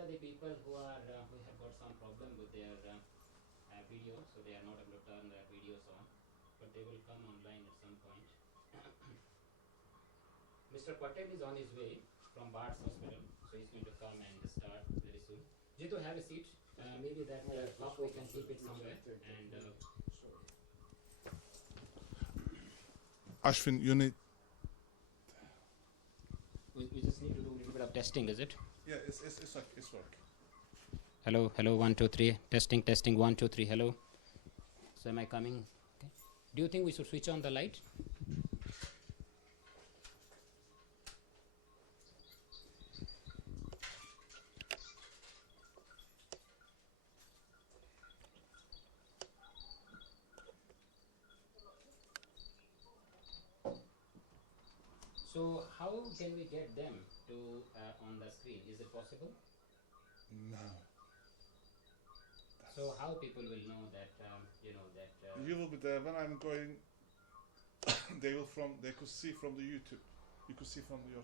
are the people who are who have got some problem with their video, so they are not able to turn their videos on, but they will come online at some point. Mr. Patel is on his way from Bart's hospital, so he's going to come and start very soon. Jitu, have a seat. Maybe that cup we can keep it somewhere. And Ashwin, you need. we just need to do a little bit of testing, is it? Yeah, it's like it's work. Hello, hello, 1, 2, 3. Testing, testing, 1, 2, 3. Hello. So am I coming? Okay. Do you think we should switch on the light? So how can we get them to on the screen? Is it possible? No. So how people will know that You will be there when I'm going. They could see from the YouTube. You could see from your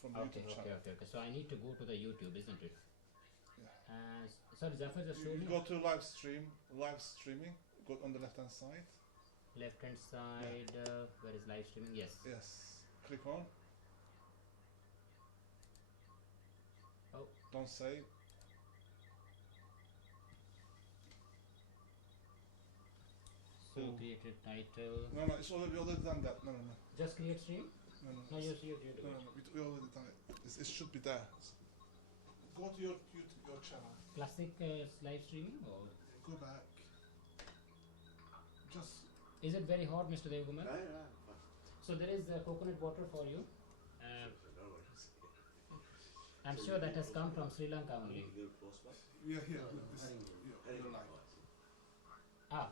from the okay, YouTube okay, channel. okay. So I need to go to the YouTube, isn't it? Yeah. Sorry, Zafar, just show You me. go to live streaming. Go on the left hand side. Left hand side. Where is live streaming? Yes. Yes. Click on. Oh. Don't save. So create a title. No, it's already done that. No. Just create stream. No, you do it. No, we already done it. It should be there. Go to your YouTube, your channel. Classic live streaming or? Go back. Just. Is it very hot, Mr. Devkumar? Yeah. So there is coconut water for you. I'm sure that has come from Sri Lanka only. Yeah, with this. Your light. Ah.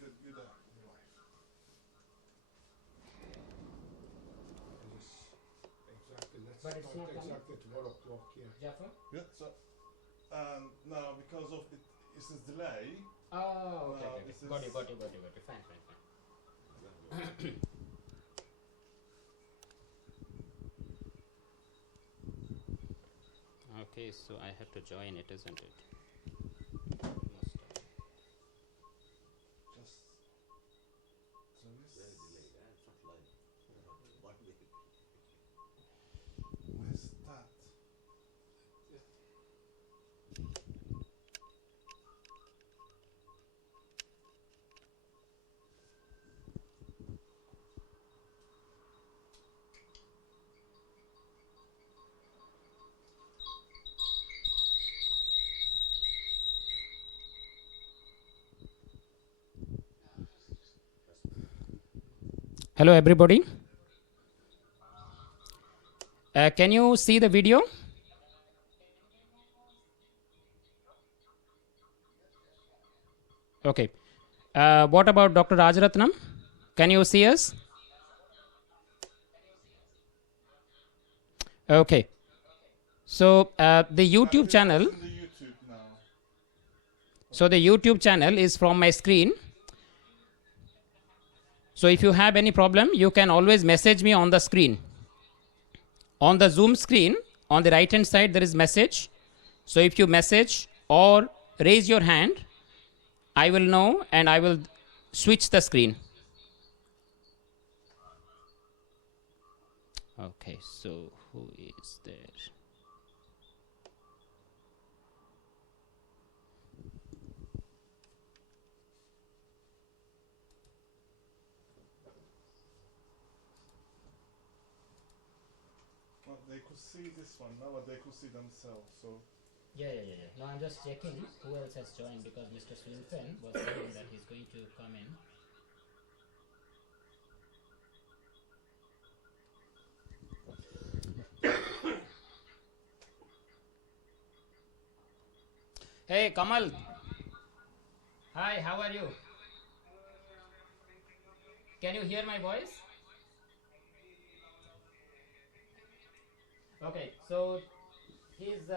You're there. Your light. But it's not coming. Exactly at 1 o'clock here. Jaffa? Yeah. So, now because of it's a delay. Oh, okay, No, okay. this Got is- you. Fine. Okay, so I have to join it, isn't it? Just. So this. Where's that? Hello, everybody. Can you see the video? Okay. What about Dr. Rajaratnam? Can you see us? Okay. So the YouTube channel. It's in the YouTube now. So the YouTube channel is from my screen. So if you have any problem, you can always message me on the screen. On the Zoom screen, on the right hand side, there is message. So if you message or raise your hand, I will know and I will switch the screen. Okay, so who is there? Well, they could see this one now, but they could see themselves. So. Yeah. No, I'm just checking who else has joined because Mr. Swinfen was saying that he's going to come in. Hey, Kamal. Hi, how are you? Can you hear my voice? Okay, so he's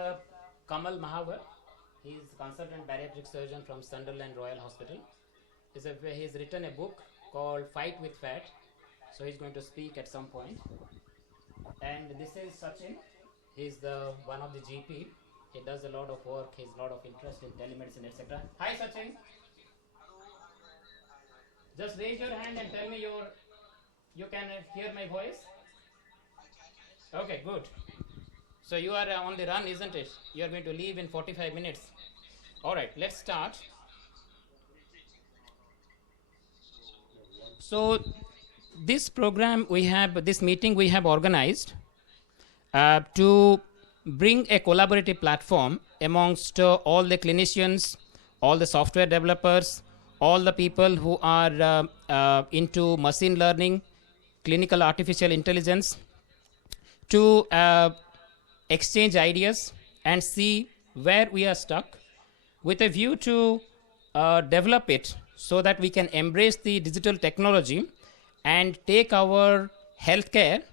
Kamal Mahavar. He's consultant bariatric surgeon from Sunderland Royal Hospital. He's written a book called Fight with Fat. So he's going to speak at some point. And this is Sachin. He's the one of the GP He does a lot of work. He's a lot of interest in telemedicine, etc. Hi, Sachin. Just raise your hand and tell me you can hear my voice. Okay, good. So you are on the run, isn't it? You are going to leave in 45 minutes. All right, let's start. So this meeting we have organized to bring a collaborative platform amongst all the clinicians, all the software developers, all the people who are into machine learning, clinical artificial intelligence, to exchange ideas and see where we are stuck with a view to develop it so that we can embrace the digital technology and take our healthcare,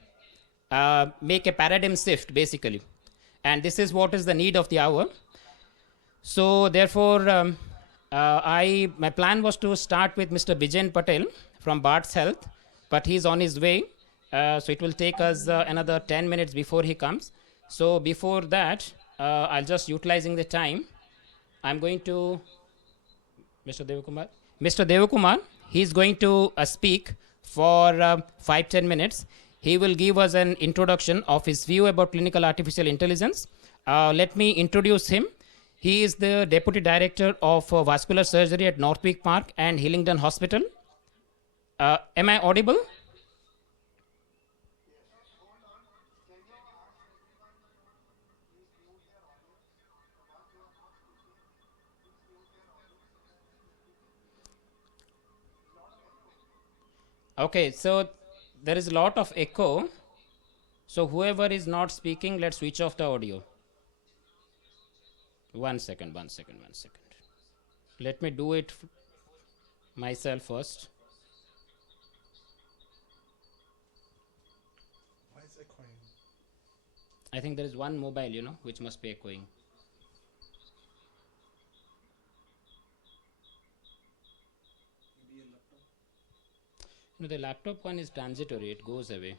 make a paradigm shift basically. And this is what is the need of the hour. So therefore, my plan was to start with Mr. Bijen Patel from Bart's Health, but he's on his way. So it will take us another 10 minutes before he comes. So before that, I'll just utilizing the time. I'm going to Mr. Devakumar. Mr. Devakumar, he's going to speak for 5-10 minutes. He will give us an introduction of his view about clinical artificial intelligence. Let me introduce him. He is the Deputy Director of Vascular Surgery at Northwick Park and Hillingdon Hospital. Am I audible? Okay, so there is a lot of echo. So whoever is not speaking, let's switch off the audio. One second. Let me do it myself first. Why is echoing? I think there is one mobile, which must be echoing. The laptop one is transitory, it goes away.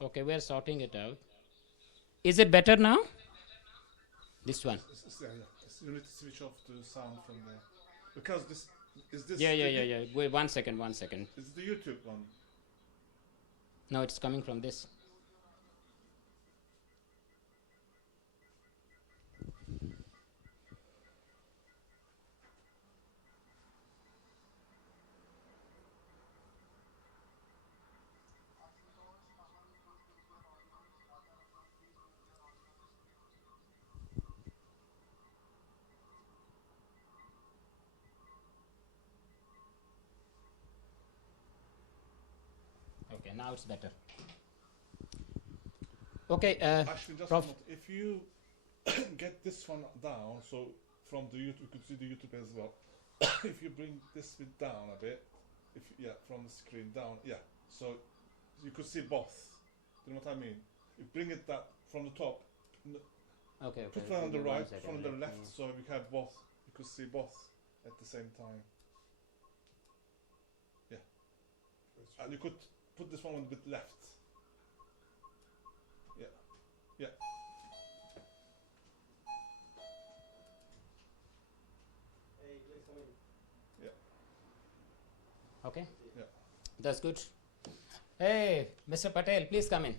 Okay, we are sorting it out. Is it better now? This one. Yeah. You need to switch off the sound from there. Because this is this. Yeah. Wait, one second. Is the YouTube one? No, it's coming from this. Okay, now it's better. Okay, Actually, just Prof. a minute. If you get this one down, so from the YouTube, you could see the YouTube as well. If you bring this bit down a bit, from the screen down, so you could see both. Do you know what I mean? You bring it that from the top. Okay. Put one on the right, from the left, so we have both. You could see both at the same time. Yeah. And you could put this one a bit left. Yeah. Okay. Yeah. That's good. Hey, Mr. Patel, please come in.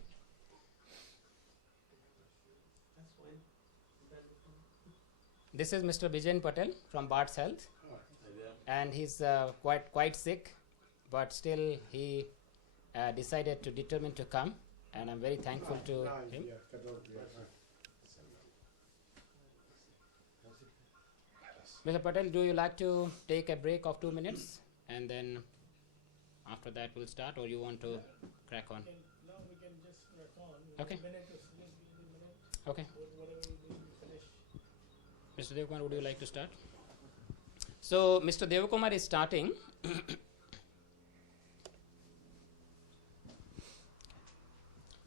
This is Mr. Bijen Patel from Bart's Health, and he's quite sick, but still he decided to determine to come, and I'm very thankful to him. Mr. Patel, do you like to take a break of 2 minutes, and then after that we'll start, or you want to crack on? No, we can just crack on. Okay. Minute, just give me a minute. Okay. Whatever we do, we finish. Mr. Devakumar, would you like to start? So, Mr. Devakumar is starting.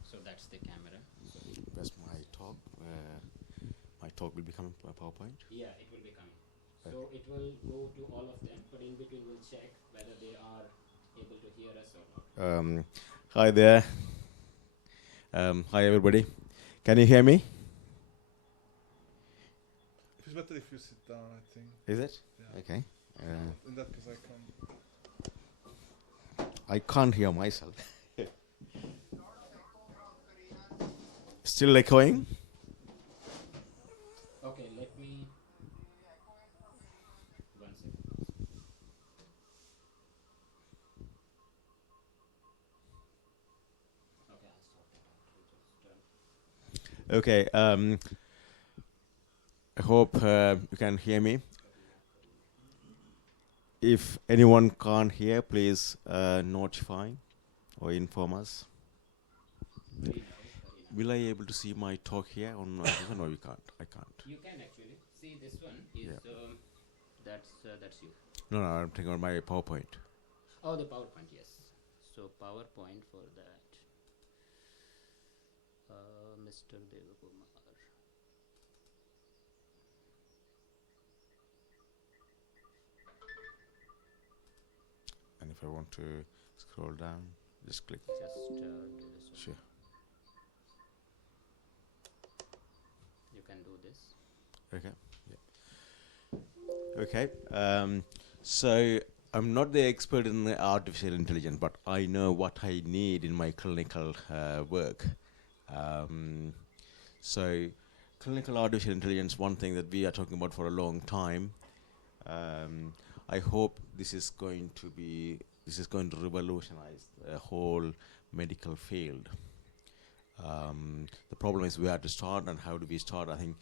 So that's the camera. That's my talk. My talk will become a PowerPoint. Yeah, it will be coming. So it will go to all of them, but in between we'll check whether they are able to hear us or not. Hi there. Hi everybody. Can you hear me? better if you sit down, I think. Is it? Yeah. Okay. In that case, I can. I can't hear myself. Still echoing? Okay, let me. 1 second. Okay, I'll sort that out. We'll just, Okay. I hope you can hear me. If anyone can't hear, please notify or inform us. Will I able to see my talk here on this one? No, you can't. I can't. You can actually see this one is Yeah. that's you. No, I'm taking on my PowerPoint. Oh, the PowerPoint, yes. So PowerPoint for that, Mr. Devakumar. And if I want to scroll down, just click. Just do this one. Sure. You can do this. Okay. Yeah. Okay. So I'm not the expert in the artificial intelligence, but I know what I need in my clinical work. So clinical artificial intelligence, one thing that we are talking about for a long time. I hope this is going to revolutionize the whole medical field. The problem is where to start and how do we start. I think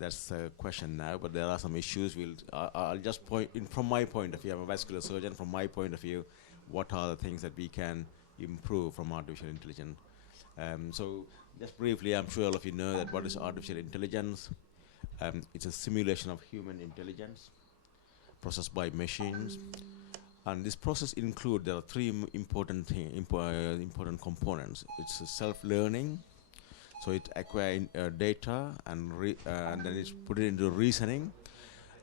that's the question now, but there are some issues. I'll just point in from my point of view. I'm a vascular surgeon. From my point of view, what are the things that we can improve from artificial intelligence? So just briefly, I'm sure all of you know that what is artificial intelligence. It's a simulation of human intelligence processed by machines. And this process there are three important components. It's self-learning, so it acquires data and then it's put it into reasoning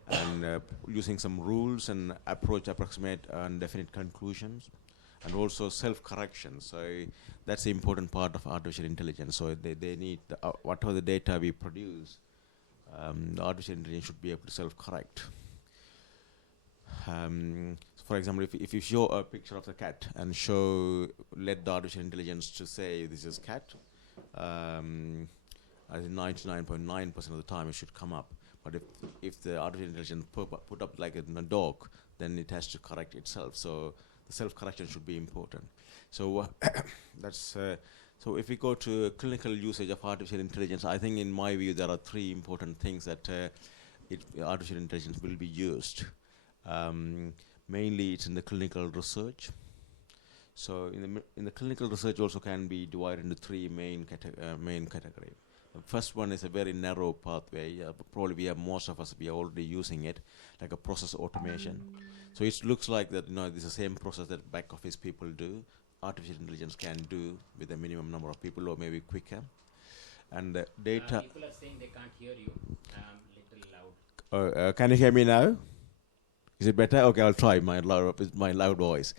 and using some rules and approximate and definite conclusions, and also self-correction. So that's the important part of artificial intelligence. So they need whatever the data we produce, the artificial intelligence should be able to self-correct. For example, if you show a picture of the cat and let the artificial intelligence to say this is cat, I think 99.9% of the time it should come up. But if the artificial intelligence put up like a dog, then it has to correct itself. So the self-correction should be important. So that's so if we go to clinical usage of artificial intelligence, I think in my view there are three important things that artificial intelligence will be used. Mainly it's in the clinical research. So in the clinical research also can be divided into three main category. The first one is a very narrow pathway. Probably most of us are already using it, like a process automation. So it looks like that this is the same process that back office people do. Artificial intelligence can do with a minimum number of people or maybe quicker. And data. People are saying they can't hear you. Little loud. Can you hear me now? Is it better? Okay, I'll try my loud voice.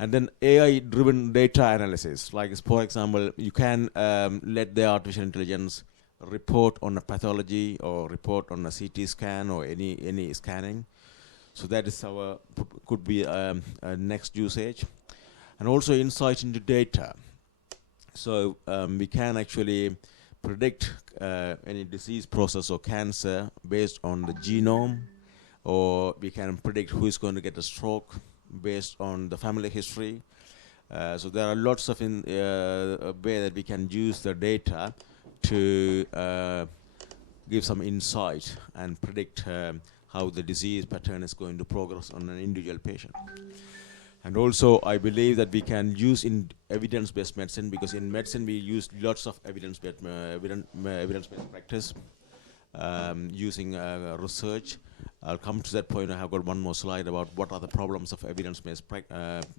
And then AI-driven data analysis. Like, for example, you can let the artificial intelligence report on a pathology or report on a CT scan or any scanning. So that is could be a next usage. And also insight into data. So we can actually predict any disease process or cancer based on the genome, or we can predict who is going to get a stroke based on the family history. So there are lots of way that we can use the data to give some insight and predict how the disease pattern is going to progress on an individual patient. And also, I believe that we can use in evidence-based medicine, because in medicine we use lots of evidence-based practice using research. I'll come to that point. I have got one more slide about what are the problems of evidence-based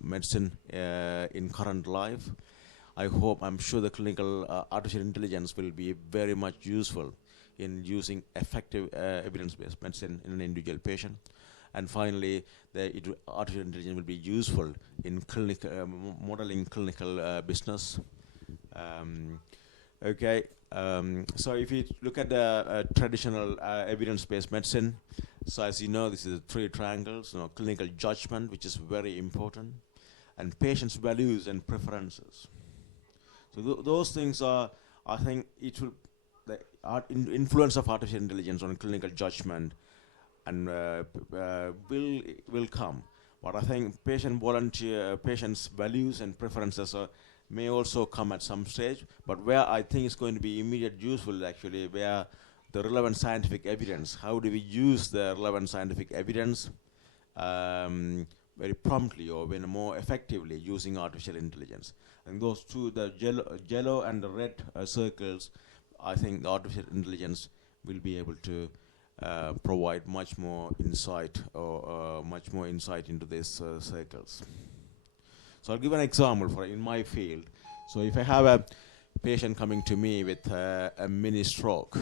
medicine in current life. I'm sure the clinical artificial intelligence will be very much useful in using effective evidence-based medicine in an individual patient. And finally, artificial intelligence will be useful in modeling clinical business. Okay, So if you look at the traditional evidence-based medicine, so as you know, this is three triangles, clinical judgment, which is very important, and patients' values and preferences. So those things are, I think, the influence of artificial intelligence on clinical judgment and will come. But I think patients' values and preferences may also come at some stage. But where I think it's going to be immediate useful actually, where the relevant scientific evidence, how do we use the relevant scientific evidence very promptly or more effectively using artificial intelligence. And those two, the yellow and the red circles, I think the artificial intelligence will be able to provide much more insight or much more insight into these circles. So I'll give an example for in my field. So if I have a patient coming to me with a mini stroke,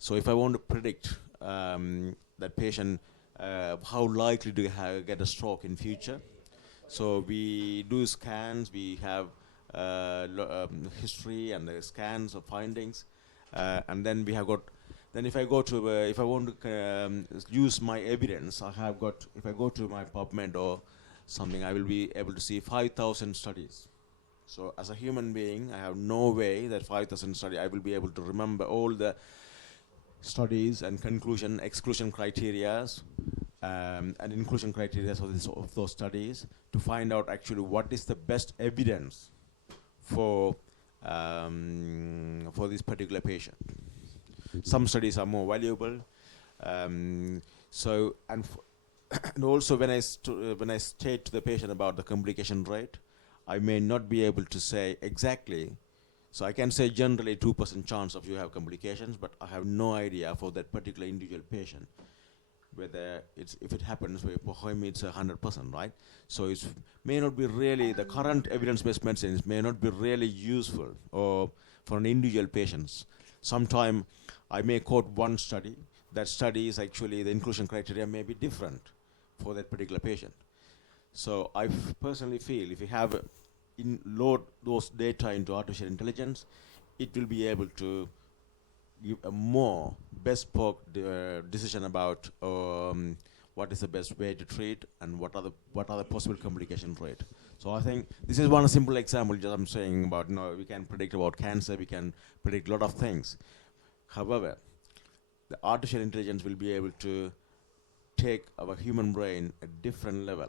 so if I want to predict that patient how likely to get a stroke in future, so we do scans, we have history and the scans of findings, and then we have got. Then if I go to if I want to use my evidence, if I go to my PubMed or something, I will be able to see 5,000 studies. So as a human being, I have no way that 5,000 studies I will be able to remember all the studies and exclusion criteria and inclusion criteria of those studies to find out actually what is the best evidence for this particular patient. Some studies are more valuable. And also when I state to the patient about the complication rate, I may not be able to say exactly. So I can say generally 2% chance of you have complications, but I have no idea for that particular individual patient whether if it happens for him it's 100%, right? So it may not be really the current evidence-based medicines may not be really useful or for an individual patient. Sometime I may quote one study. That study is actually the inclusion criteria may be different for that particular patient. So I personally feel if you have load those data into artificial intelligence, it will be able to give a more bespoke decision about what is the best way to treat and what are the possible complication rate. So I think this is one simple example just I'm saying about we can predict about cancer, we can predict a lot of things. However, the artificial intelligence will be able to take our human brain a different level.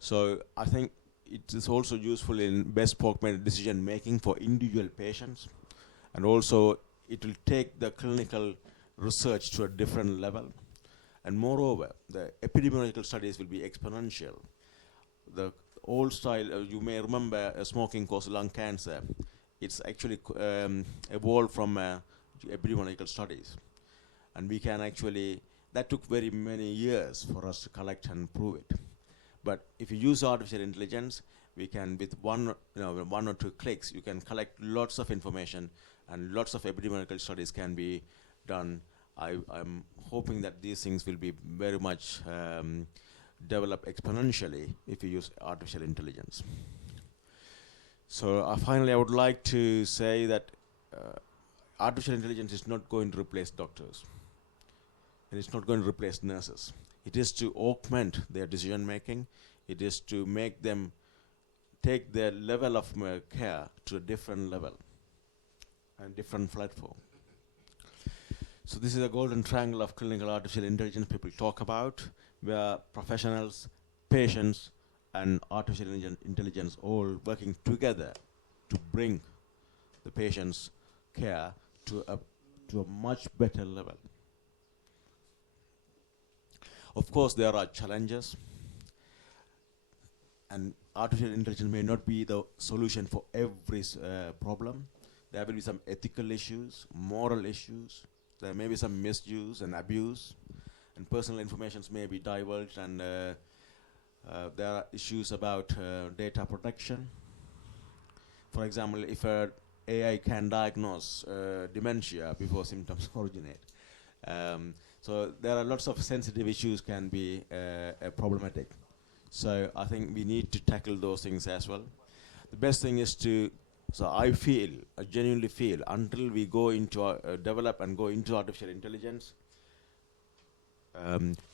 So I think it is also useful in bespoke decision making for individual patients, and also it will take the clinical research to a different level. And moreover, the epidemiological studies will be exponential. The old style, you may remember smoking causes lung cancer. It's actually evolved from epidemiological studies. And we can actually, that took very many years for us to collect and prove it. But if you use artificial intelligence, we can, with one or two clicks, you can collect lots of information and lots of epidemiological studies can be done. I'm hoping that these things will be very much developed exponentially if you use artificial intelligence. So finally, I would like to say that artificial intelligence is not going to replace doctors, and it's not going to replace nurses. It is to augment their decision making. It is to make them take their level of care to a different level and different platform. So this is a golden triangle of clinical artificial intelligence people talk about, where professionals, patients, and artificial intelligence all working together to bring the patient's care to a much better level. Of course, there are challenges, and artificial intelligence may not be the solution for every problem. There will be some ethical issues, moral issues. There may be some misuse and abuse, and personal information may be divulged, and there are issues about data protection. For example, if AI can diagnose dementia before symptoms originate. So there are lots of sensitive issues can be problematic. So I think we need to tackle those things as well. The best thing is to So I genuinely feel, until we go into develop and go into artificial intelligence,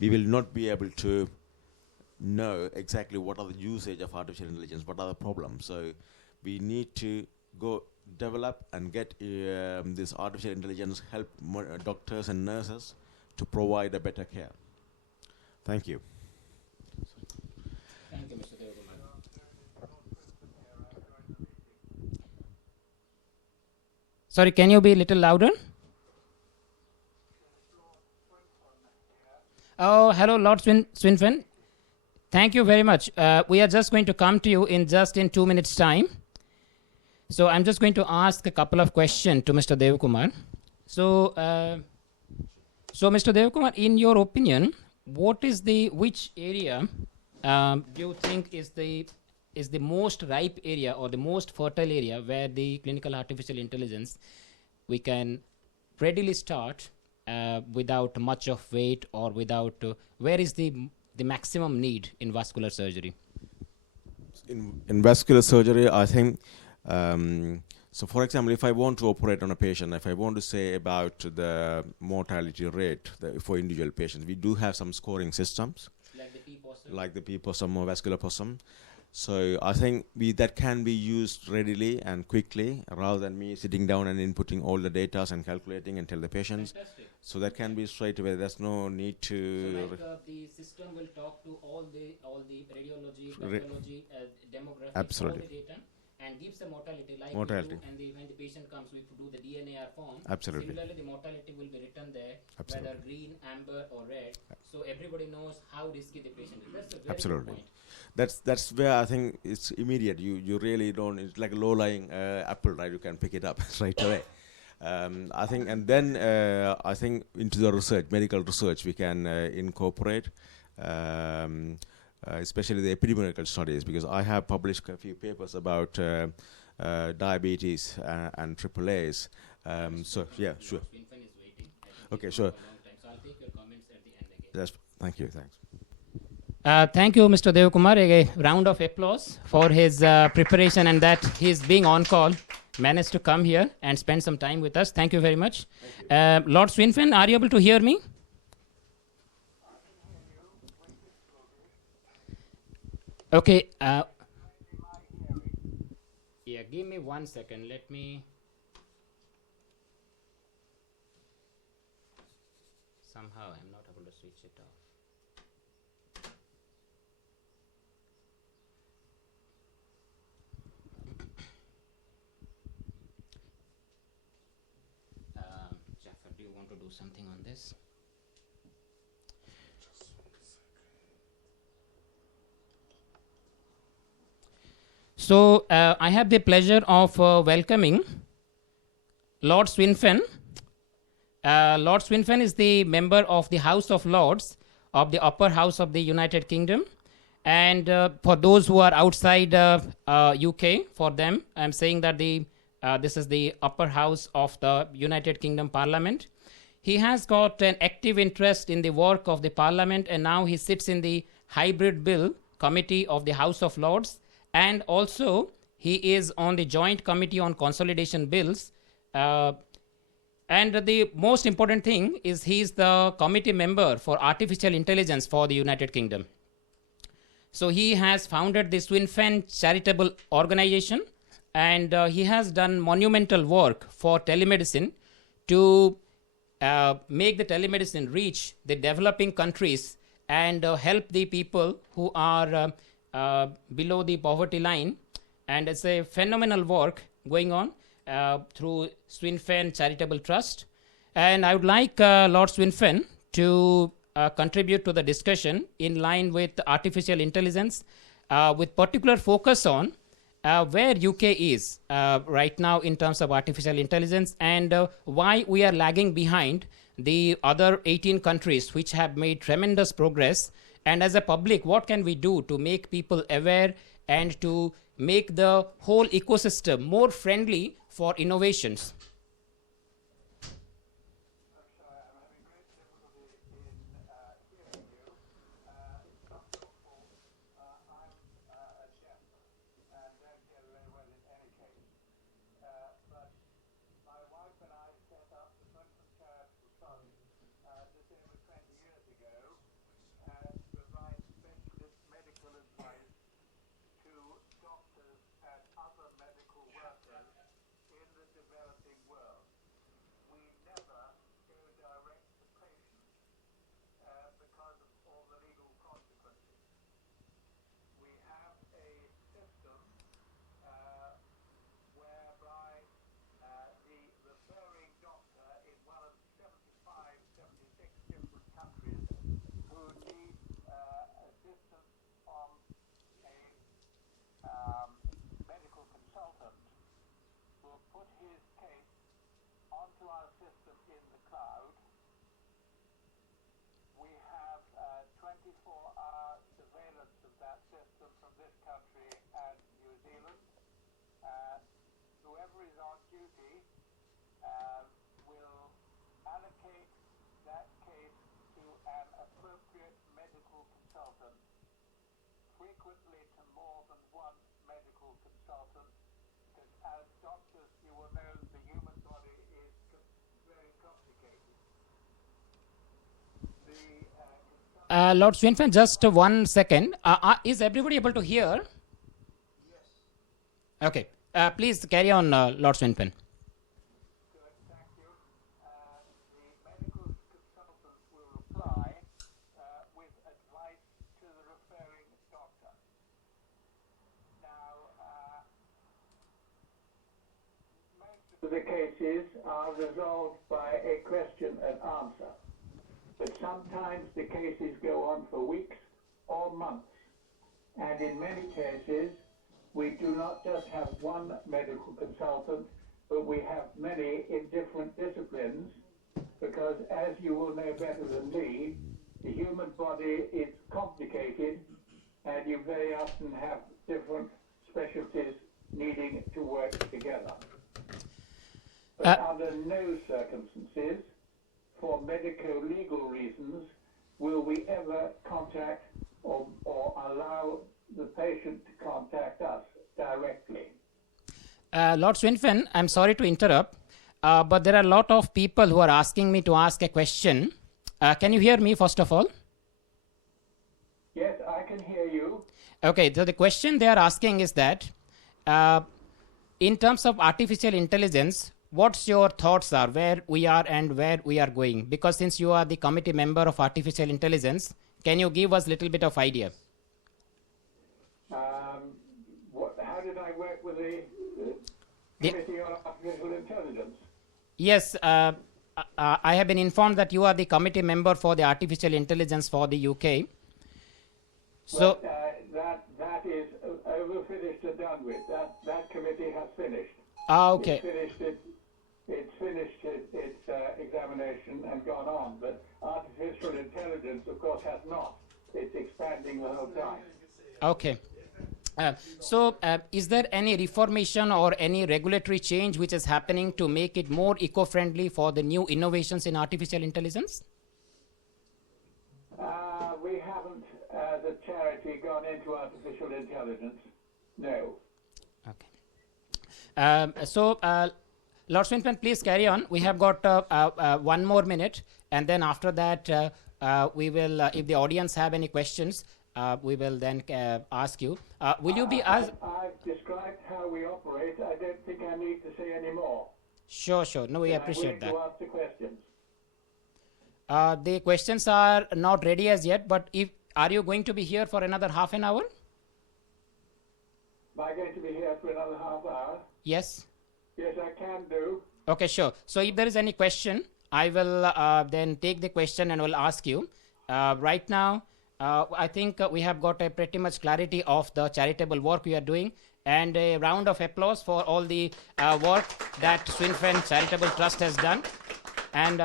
we will not be able to know exactly what are the usage of artificial intelligence, what are the problems. So we need to go develop and get this artificial intelligence help doctors and nurses to provide a better care. Thank you. Thank you, Mr. Devakumar. Sorry, can you be a little louder? Oh, hello, Lord Swinfen. Thank you very much. We are just going to come to you in 2 minutes' time. So I'm just going to ask a couple of questions to Mr. Devakumar. So, Mr. Devakumar, in your opinion, which area do you think is the most ripe area or the most fertile area where the clinical artificial intelligence we can readily start without much of wait, or without where is the maximum need in vascular surgery? In vascular surgery, I think, so for example, if I want to operate on a patient, if I want to say about the mortality rate for individual patients, we do have some scoring systems, like the P-POSSUM or vascular POSSUM. So I think that can be used readily and quickly, rather than me sitting down and inputting all the data and calculating and tell the patients. Fantastic. So that can be straight away. There's no need to. So the system will talk to all the radiology, Re- pathology, demographics, Absolutely. all the data, and gives the mortality like Mortality. we do, and when the patient comes, we do the DNAR form. Absolutely. Similarly, the mortality will be written there, Absolutely. whether green, amber, or red, so everybody knows how risky the patient is. That's a very Absolutely. good point. That's where I think it's immediate. You really don't. It's like a low-lying apple, right? You can pick it up right away. I think, and then I think into the research, medical research, we can incorporate, especially the epidemiological studies, because I have published a few papers about diabetes and AAAs. So yeah, sure. Swinfen is waiting. I think Okay, he's sure. for a long time, so I'll take your comments at the end again. Thank you. Thanks. Thank you, Mr. Devakumar. A round of applause for his preparation, and that he's being on call, managed to come here and spend some time with us. Thank you very much. Lord Swinfen, are you able to hear me? Okay. Yeah, give me 1 second. Let me. Somehow I'm not able to switch it off. Jaffer, do you want to do something on this? So I have the pleasure of welcoming Lord Swinfen. Lord Swinfen is the member of the House of Lords of the Upper House of the United Kingdom. And for those who are outside UK, for them, I'm saying that this is the Upper House of the United Kingdom Parliament. He has got an active interest in the work of the Parliament, and now he sits in the Hybrid Bill Committee of the House of Lords, and also he is on the Joint Committee on Consolidation Bills. And the most important thing is he is the committee member for artificial intelligence for the United Kingdom. So he has founded the Swinfen Charitable Organization, and he has done monumental work for telemedicine to make the telemedicine reach the developing countries and help the people who are below the poverty line. And it's a phenomenal work going on through Swinfen Charitable Trust. And I would like Lord Swinfen to contribute to the discussion in line with artificial intelligence, with particular focus on where UK is right now in terms of artificial intelligence, and why we are lagging behind the other 18 countries which have made tremendous progress. And as a public, what can we do to make people aware and to make the whole ecosystem more friendly for innovations? Lord Swinfen, just 1 second. Is everybody able to hear? Okay. Please carry on, Lord Swinfen. Good, thank you. The medical consultant will reply with advice to the referring doctor. Now, most of the cases are resolved by a question and answer, but sometimes the cases go on for weeks or months, and in many cases we do not just have one medical consultant, but we have many in different disciplines, because as you will know better than me, the human body is complicated and you very often have different specialties needing to work together. But under no circumstances, for medico-legal reasons, will we ever contact or allow the patient to contact us directly. Lord Swinfen, I'm sorry to interrupt, but there are a lot of people who are asking me to ask a question. Can you hear me, first of all? Yes, I can hear you. Okay, so the question they are asking is that, in terms of artificial intelligence, what's your thoughts are, where we are and where we are going? Because since you are the committee member of artificial intelligence, can you give us a little bit of idea? How did I work with the Committee on Artificial Intelligence? Yes, I have been informed that you are the committee member for the artificial intelligence for the UK. So, That is over, finished and done with. That committee has finished. Okay. It's finished its examination and gone on, but artificial intelligence, of course, has not. It's expanding the whole time. Okay. Is there any reformation or any regulatory change which is happening to make it more eco-friendly for the new innovations in artificial intelligence? We haven't, as a charity, gone into artificial intelligence. No. Okay. Lord Swinfen, please carry on. We have got 1 more minute, and then after that, we will, if the audience have any questions, we will then ask you. Will you be asked? I've described how we operate. I don't think I need to say any more. Sure. No, we appreciate that. I'm willing to answer questions. The questions are not ready as yet, but are you going to be here for another half an hour? Am I going to be here for another half hour? Yes. Yes, I can do. Okay, sure. So if there is any question, I will then take the question and will ask you. Right now, I think we have got a pretty much clarity of the charitable work we are doing, and a round of applause for all the work that Swinfen Charitable Trust has done. And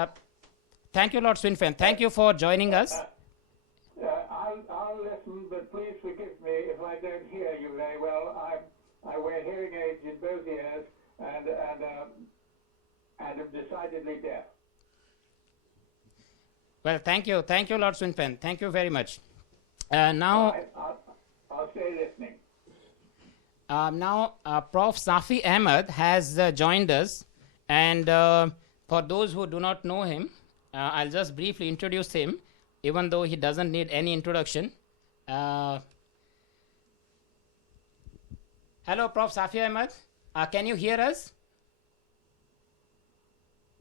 thank you, Lord Swinfen. Thank you for joining us. I'll listen, but please forgive me if I don't hear you very well. I wear hearing aids in both ears and am decidedly deaf. Well, thank you, Lord Swinfen. Thank you very much. Now, I'll stay listening. Now, Prof. Safi Ahmed has joined us, and for those who do not know him, I'll just briefly introduce him, even though he doesn't need any introduction. Hello, Prof. Safi Ahmed. Can you hear us?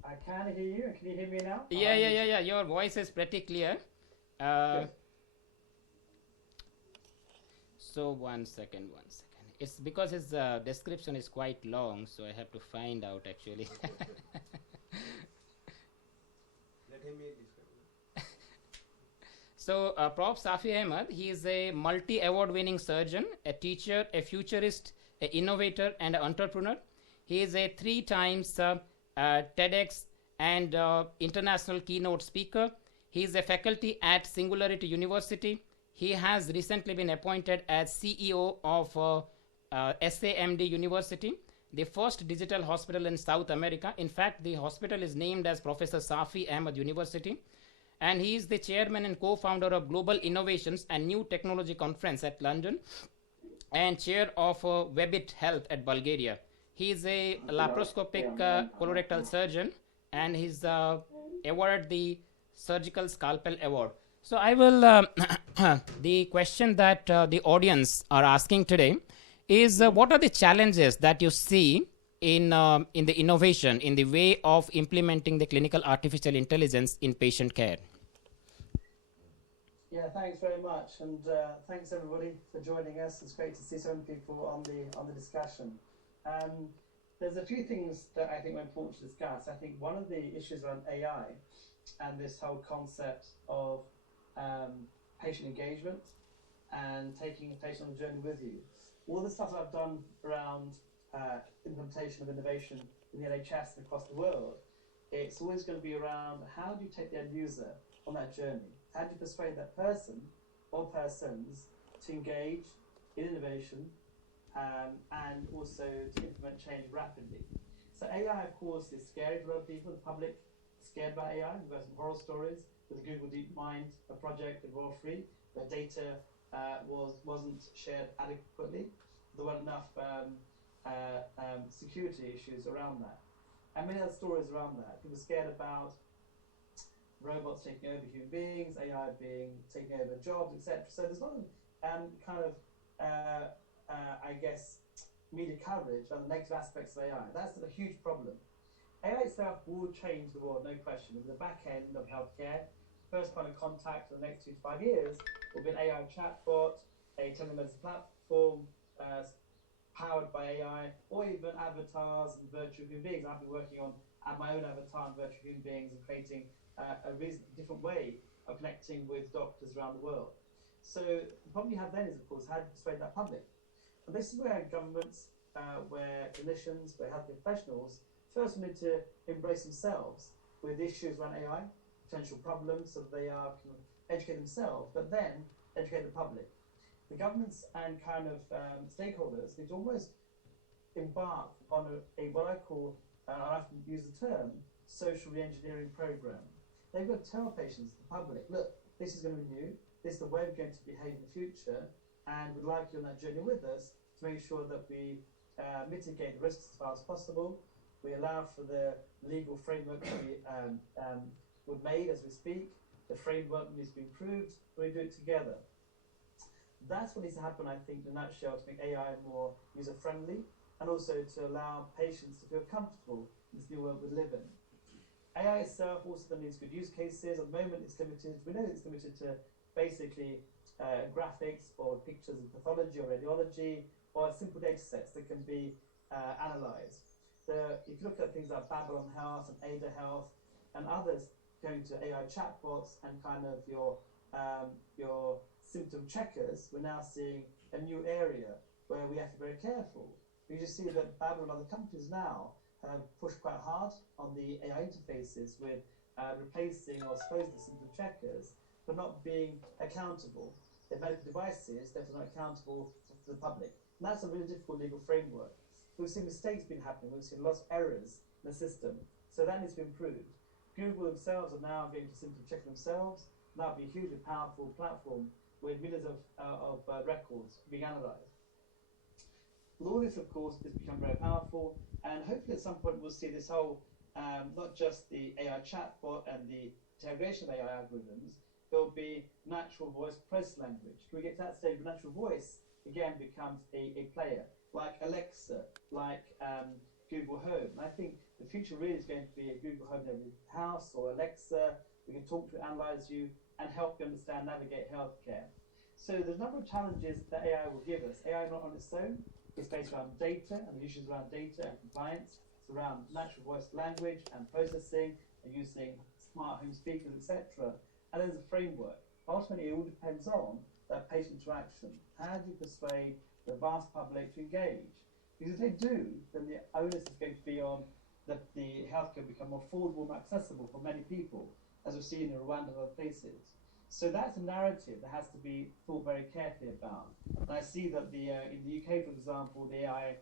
I can hear you. Can you hear me now? Yeah. Your voice is pretty clear. So one second. It's because his description is quite long, so I have to find out actually. Let him make this. So, Prof. Safi Ahmed, he is a multi-award winning surgeon, a teacher, a futurist, an innovator, and an entrepreneur. He is a 3 times TEDx and international keynote speaker. He is a faculty at Singularity University. He has recently been appointed as CEO of SAMD University, the first digital hospital in South America. In fact, the hospital is named as Professor Safi Ahmed University. And he is the chairman and co-founder of Global Innovations and New Technology Conference at London, and chair of Webit Health at Bulgaria. He is a laparoscopic colorectal surgeon, and he's awarded the Surgical Scalpel Award. So I will, the question that the audience are asking today is what are the challenges that you see in the innovation, in the way of implementing the clinical artificial intelligence in patient care? Yeah, thanks very much, and thanks everybody for joining us. It's great to see so many people on the discussion. There's a few things that I think are important to discuss. I think one of the issues around AI and this whole concept of patient engagement and taking a patient on a journey with you. All the stuff I've done around implementation of innovation in the NHS and across the world, it's always going to be around how do you take the end user on that journey? How do you persuade that person or persons to engage in innovation and also to implement change rapidly? So AI, of course, is scary for a lot of people. The public is scared about AI. We've got some horror stories with the Google DeepMind project with Royal Free, where data wasn't shared adequately. There weren't enough security issues around that. And many other stories around that. People are scared about robots taking over human beings, AI taking over jobs, etc. So there's a lot of I guess, media coverage on the negative aspects of AI. That's a huge problem. AI itself will change the world, no question. In the back end of healthcare, first point of contact for the next 2 to 5 years will be an AI chatbot, a telemedicine platform powered by AI, or even avatars and virtual human beings. I've been working on my own avatar and virtual human beings and creating a different way of connecting with doctors around the world. So the problem you have then is, of course, how do you persuade that public? And this is where governments, where clinicians, where healthcare professionals first need to embrace themselves with issues around AI, potential problems, so that they can educate themselves, but then educate the public. The governments and stakeholders need to almost embark on what I call, I often use the term, social re-engineering program. They've got to tell patients, the public, look, this is going to be new, this is the way we're going to behave in the future, and we'd like you on that journey with us to make sure that we mitigate the risks as far as possible. We allow for the legal framework to be made as we speak. The framework needs to be improved, and we do it together. That's what needs to happen, I think, in a nutshell, to make AI more user-friendly, and also to allow patients to feel comfortable in this new world we live in. AI itself also then needs good use cases. At the moment, it's limited. We know it's limited to basically graphics or pictures of pathology or radiology or simple data sets that can be analysed. If you look at things like Babylon Health and Ada Health and others going to AI chatbots and your symptom checkers, we're now seeing a new area where we have to be very careful. We just see that Babylon and other companies now have pushed quite hard on the AI interfaces with replacing or exposing the symptom checkers, but not being accountable. They're medical devices, therefore not accountable to the public. And that's a really difficult legal framework. We've seen mistakes being happening, we've seen lots of errors in the system, so that needs to be improved. Google themselves are now going to symptom check themselves, and that'll be a hugely powerful platform with millions of records being analysed. All this, of course, has become very powerful, and hopefully at some point we'll see this whole, not just the AI chatbot and the integration of AI algorithms, there'll be natural voice process language. Can we get to that stage where natural voice, again, becomes a player, like Alexa, like Google Home? And I think the future really is going to be a Google Home in every house, or Alexa. We can talk to, analyse you, and help you understand, navigate healthcare. So there's a number of challenges that AI will give us. AI not on its own. It's based around data and the issues around data and compliance. It's around natural voice language and processing and using smart home speakers, etc. And there's a framework. Ultimately, it all depends on that patient interaction. How do you persuade the vast public to engage? Because if they do, then the onus is going to be on that the healthcare become more affordable and accessible for many people, as we've seen in Rwanda and other places. So that's a narrative that has to be thought very carefully about. And I see that in the UK, for example, the AI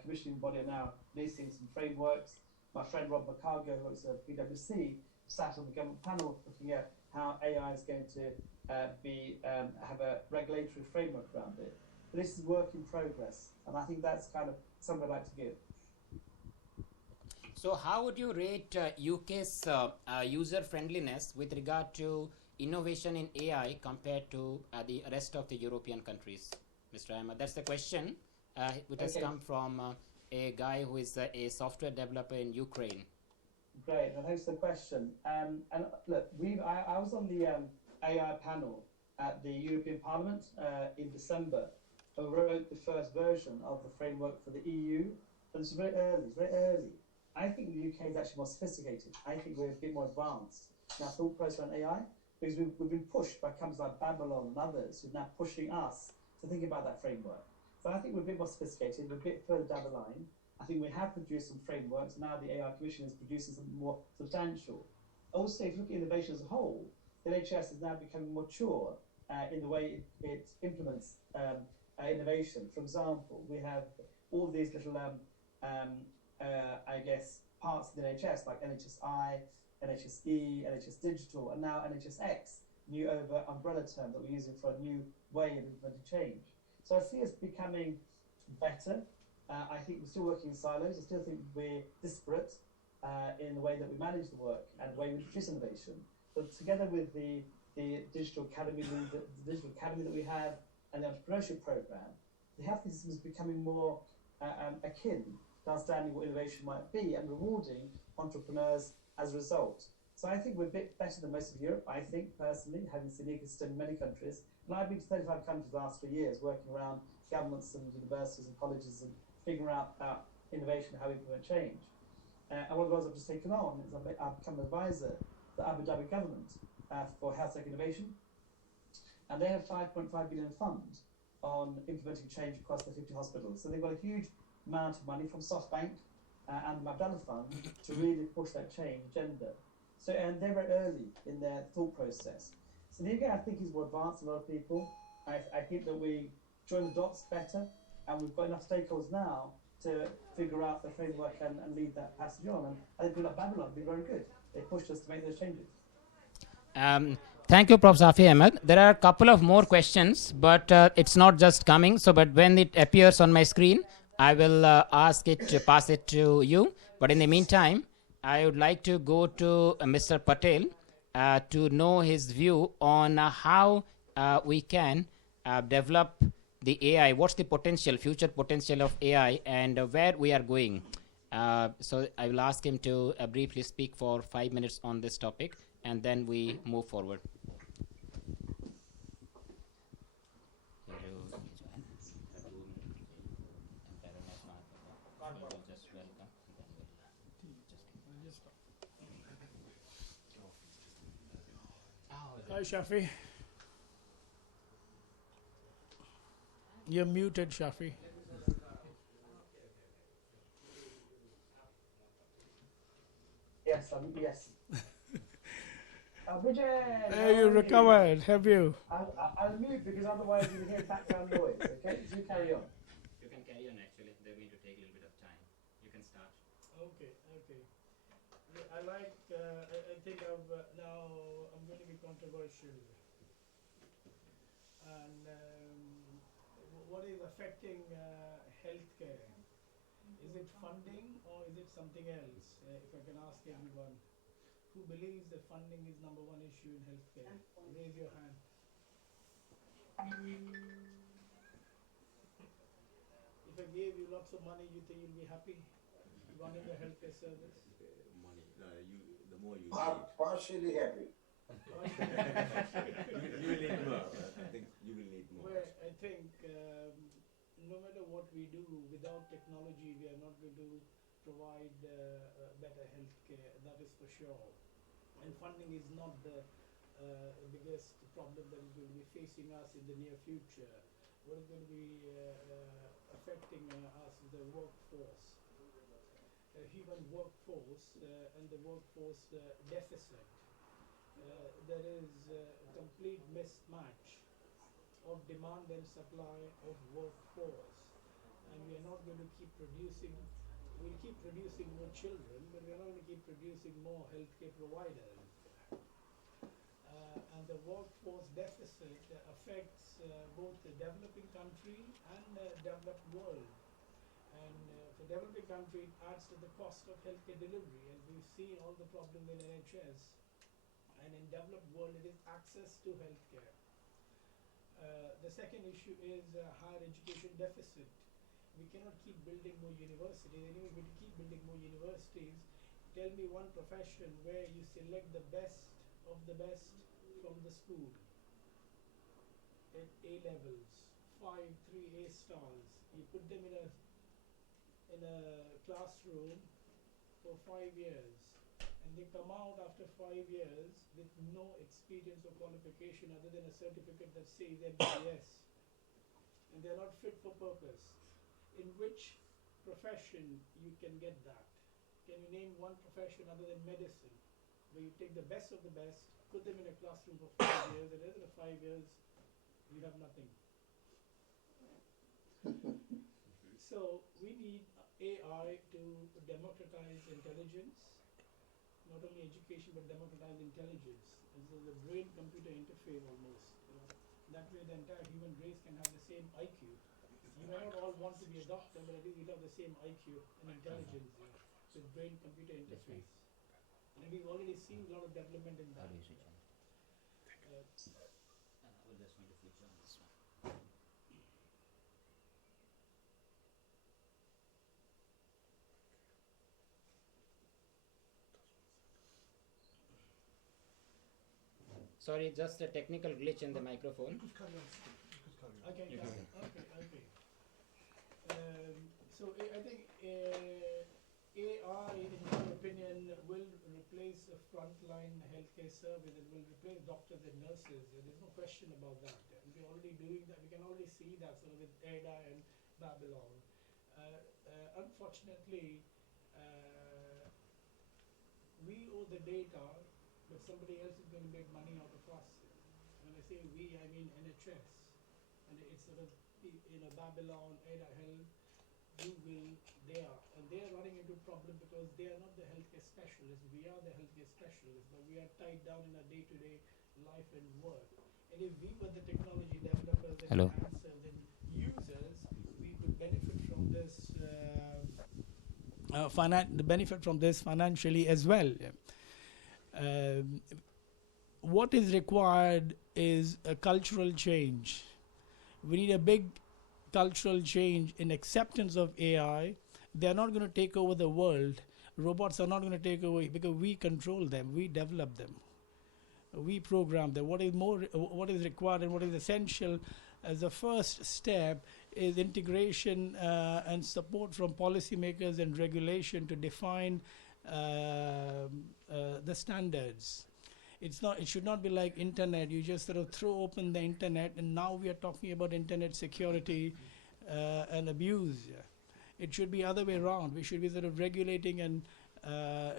commissioning body are now releasing some frameworks. My friend Rob McCargo, who works at PwC, sat on the government panel looking at how AI is going to have a regulatory framework around it. But this is work in progress, and I think that's kind of something I'd like to give. So how would you rate UK's user friendliness with regard to innovation in AI compared to the rest of the European countries, Mr. Ahmed? That's the question which has Okay. come from a guy who is a software developer in Ukraine. Great, well, thanks for the question. And look, I was on the AI panel at the European Parliament in December. I wrote the first version of the framework for the EU, but it's very early. It's very early. I think the UK is actually more sophisticated. I think we're a bit more advanced in our thought process on AI because we've been pushed by companies like Babylon and others who are now pushing us to think about that framework. So I think we're a bit more sophisticated. We're a bit further down the line. I think we have produced some frameworks. Now the AI Commission is producing something more substantial. Also, if you look at innovation as a whole, the NHS is now becoming mature in the way it implements innovation. For example, we have all these little, I guess, parts of the NHS like NHSI, NHSE, NHS Digital, and now NHSX, new over umbrella term that we're using for a new way of implementing change. So I see us becoming better. I think we're still working in silos. I still think we're disparate in the way that we manage the work and the way we introduce innovation. But together with the digital academy, the digital academy that we have, and the entrepreneurship program, the health system is becoming more akin to understanding what innovation might be and rewarding entrepreneurs as a result. So I think we're a bit better than most of Europe, I think, personally, having seen the ecosystem in many countries. And I've been to 35 countries the last 3 years, working around governments and universities and colleges and figuring out about innovation, how we implement change. And one of the roles I've just taken on is I've become an advisor to the Abu Dhabi government for health tech innovation. And they have 5.5 billion fund on implementing change across the 50 hospitals. So they've got a huge amount of money from SoftBank and the Abdullah Fund to really push that change agenda. So, and they're very early in their thought process. So the UK, I think, is more advanced than a lot of people. I think that we join the dots better, and we've got enough stakeholders now to figure out the framework and lead that passage on. And I think people like Babylon have been very good. They pushed us to make those changes. Thank you, Prof. Safi Ahmed. There are a couple of more questions, but it's not just coming. So, but when it appears on my screen, I will ask it to pass it to you. But in the meantime, I would like to go to Mr. Patel to know his view on how we can develop the AI. What's the potential, future potential of AI, and where we are going. So I will ask him to briefly speak for 5 minutes on this topic, and then we move forward. Hi, Shafi. You're muted, Shafi. Yes, yes. Vijay, Hey, you recovered, have you? I'll mute because otherwise you'll hear background noise, okay? So you carry on. You can carry on actually. They're going to take a little bit of time. You can start. Okay. I think now I'm going to be controversial. And what is affecting healthcare? Is it funding or is it something else? If I can ask everyone, who believes that funding is number one issue in healthcare? Raise your hand. If I gave you lots of money, you think you'll be happy running a healthcare service? Money. The more you I'm partially happy. you will need more. I think you will need more. Well, I think no matter what we do, without technology, we are not going to provide better healthcare. That is for sure. And funding is not the biggest problem that is going to be facing us in the near future. What is going to be affecting us is the workforce, human workforce, and the workforce deficit. There is a complete mismatch of demand and supply of workforce, and we are not going to keep producing. We'll keep producing more children, but we're not going to keep producing more healthcare providers. And the workforce deficit affects both the developing country and developed world. And for developing country, it adds to the cost of healthcare delivery, as we've seen all the problems in NHS. and in developed world it is access to healthcare. The second issue is higher education deficit. We cannot keep building more universities. Anyway, if we keep building more universities, tell me one profession where you select the best of the best from the school at A levels, 3 A stars. You put them in a classroom for 5 years, and they come out after 5 years with no experience or qualification other than a certificate that says MBBS, and they're not fit for purpose. In which profession you can get that? Can you name one profession other than medicine where you take the best of the best, put them in a classroom for 5 years, and after 5 years you have nothing? So we need AI to democratize intelligence, not only education but democratize intelligence. And so the brain-computer interface almost. That way the entire human race can have the same IQ. You may not all want to be a doctor, but at least you have the same IQ and intelligence with brain-computer interface. And we've already seen a lot of development in that. Sorry, just a technical glitch in the microphone. Okay. So I think AI, in my opinion, will replace a frontline healthcare service. It will replace doctors and nurses. There's no question about that. We're already doing that. We can already see that sort of with ADA and Babylon. Unfortunately, we owe the data, but somebody else is going to make money out of us. When I say we, I mean NHS. And it's sort of, Babylon, Ada Health, Google, they are running into problem because they are not the healthcare specialists. We are the healthcare specialists, but we are tied down in our day-to-day life and work. And if we were the technology developers and enhancers and users, we could benefit from this financially as well. What is required is a cultural change. We need a big cultural change in acceptance of AI. They're not going to take over the world. Robots are not going to take over because we control them, we develop them, we program them. What is required and what is essential as a first step is integration and support from policymakers and regulation to define the standards. It should not be like internet. You just sort of throw open the internet, and now we are talking about internet security and abuse. It should be other way around. We should be sort of regulating and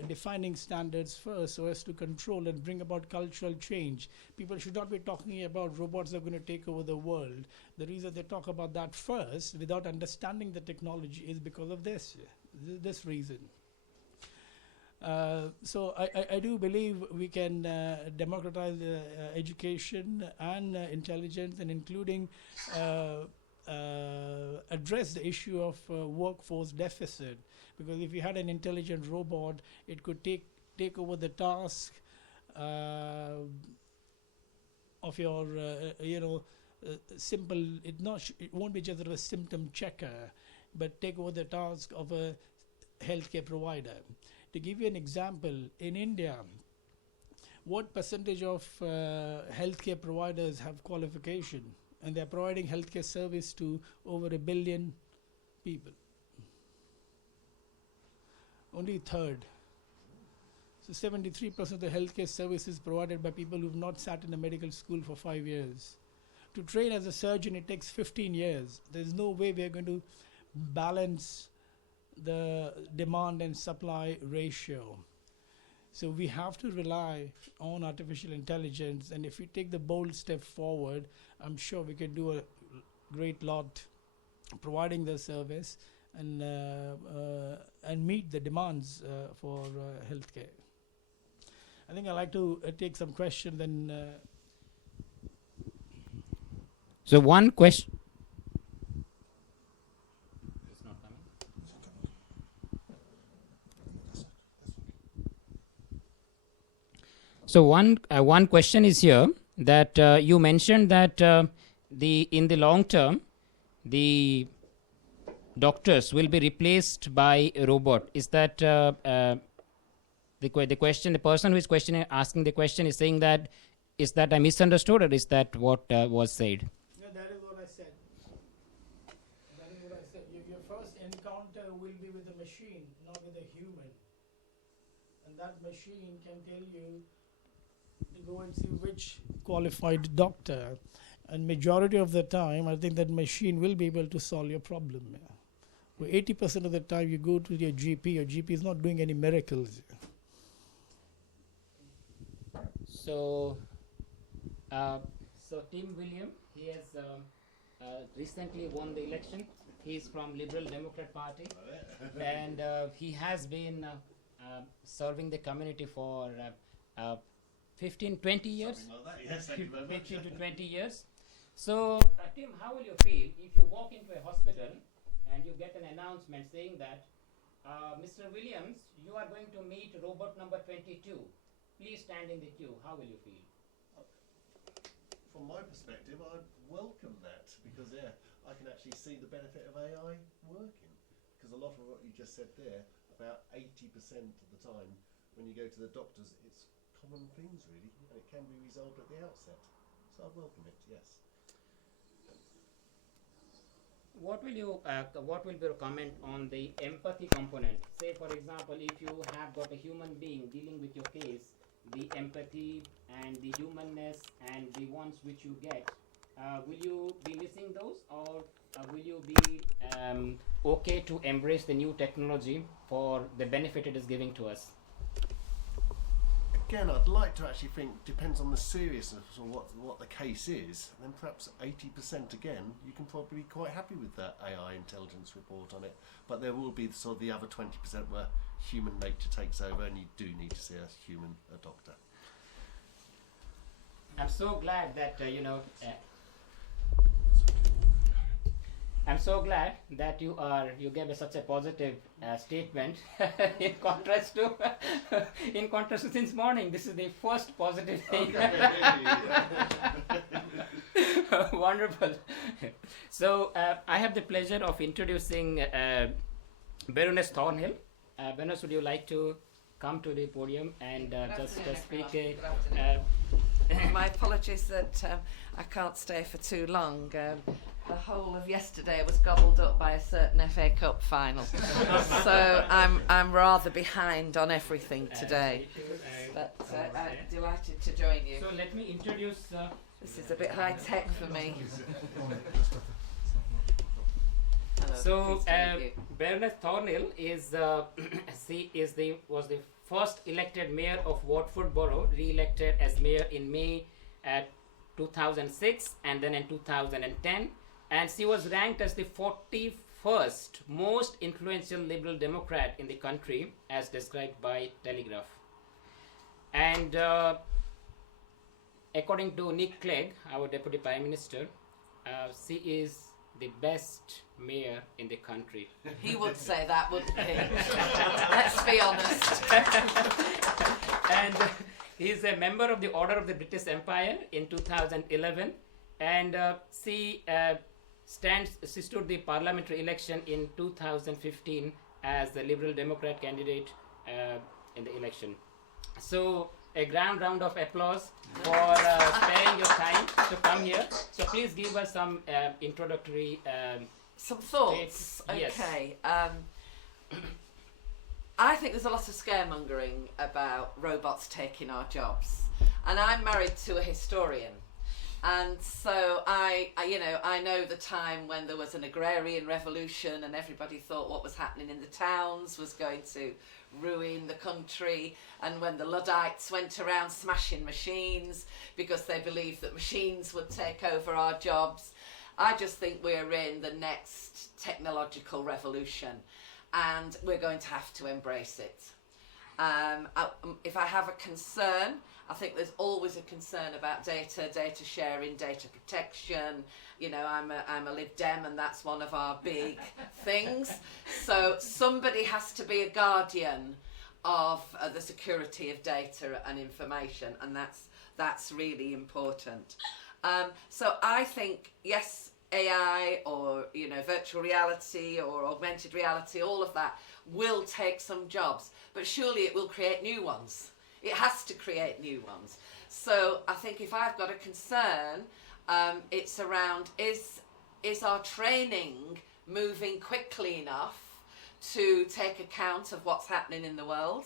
defining standards first so as to control and bring about cultural change. People should not be talking about robots that are going to take over the world. The reason they talk about that first without understanding the technology is because of this reason. So I do believe we can democratize education and intelligence, and including address the issue of workforce deficit. Because if you had an intelligent robot, it could take over the task of your simple. It won't be just a symptom checker, but take over the task of a healthcare provider. To give you an example, in India, what percentage of healthcare providers have qualification? And they're providing healthcare service to over 1 billion people. Only a third. So 73% of the healthcare service is provided by people who've not sat in a medical school for 5 years. To train as a surgeon, it takes 15 years. There's no way we're going to balance the demand and supply ratio. So we have to rely on artificial intelligence, and if we take the bold step forward, I'm sure we can do a great lot providing the service and meet the demands for healthcare. I think I'd like to take some questions and So one question. It's not coming. So one question is here that you mentioned that in the long term, the doctors will be replaced by a robot. Is that the question? The person who is asking the question is saying that, is that I misunderstood, or is that what was said? No, that is what I said. That is what I said. Your first encounter will be with a machine, not with a human. And that machine can tell you to go and see which qualified doctor. And majority of the time, I think that machine will be able to solve your problem. Well, 80% of the time you go to your GP is not doing any miracles. So, Tim William, he has recently won the election. He's from Liberal Democrat Party, and he has been serving the community for 15, 20 years. Something like that, yes, thank you very much. 15 to 20 years. So, Tim, how will you feel if you walk into a hospital and you get an announcement saying that, Mr. Williams, you are going to meet robot number 22. Please stand in the queue. How will you feel? From my perspective, I'd welcome that because I can actually see the benefit of AI working. Because a lot of what you just said there, about 80% of the time when you go to the doctors, it's common things really, and it can be resolved at the outset. So I'd welcome it, yes. What will be your comment on the empathy component? Say, for example, if you have got a human being dealing with your case, the empathy and the humanness and the wants which you get, will you be missing those, or will you be okay to embrace the new technology for the benefit it is giving to us? Again, I'd like to actually think, depends on the seriousness of what the case is, and then perhaps 80% again, you can probably be quite happy with that AI intelligence report on it. But there will be sort of the other 20% where human nature takes over and you do need to see a doctor. I'm so glad that, I'm so glad that you gave such a positive statement. in contrast to since morning, this is the first positive thing. Wonderful. So I have the pleasure of introducing Baroness Thornhill. Baroness, would you like to come to the podium and just speak? My apologies that I can't stay for too long. The whole of yesterday was gobbled up by a certain FA Cup final, so I'm rather behind on everything today. But I'm delighted to join you. So let me introduce. This is a bit high tech for me. Hello, So pleased to meet you. Baroness Thornhill was the first elected mayor of Watford Borough, re-elected as mayor in May 2006 and then in 2010, and she was ranked as the 41st most influential Liberal Democrat in the country, as described by Telegraph. And according to Nick Clegg, our Deputy Prime Minister, she is the best mayor in the country. He would say that, wouldn't he? Let's be honest. And he is a member of the Order of the British Empire in 2011, and she stood the parliamentary election in 2015 as the Liberal Democrat candidate in the election. So a grand round of applause for sparing your time to come here. So please give us some introductory Some thoughts. Yes. Okay. I think there's a lot of scaremongering about robots taking our jobs, and I'm married to a historian, and so I know the time when there was an agrarian revolution and everybody thought what was happening in the towns was going to ruin the country, and when the Luddites went around smashing machines because they believed that machines would take over our jobs. I just think we're in the next technological revolution, and we're going to have to embrace it. If I have a concern, I think there's always a concern about data sharing, data protection. You know, I'm a Lib Dem, and that's one of our big things. So somebody has to be a guardian of the security of data and information, and that's really important. So I think, yes, AI or virtual reality or augmented reality, all of that will take some jobs, but surely it will create new ones. It has to create new ones. So I think if I've got a concern, it's around is our training moving quickly enough to take account of what's happening in the world?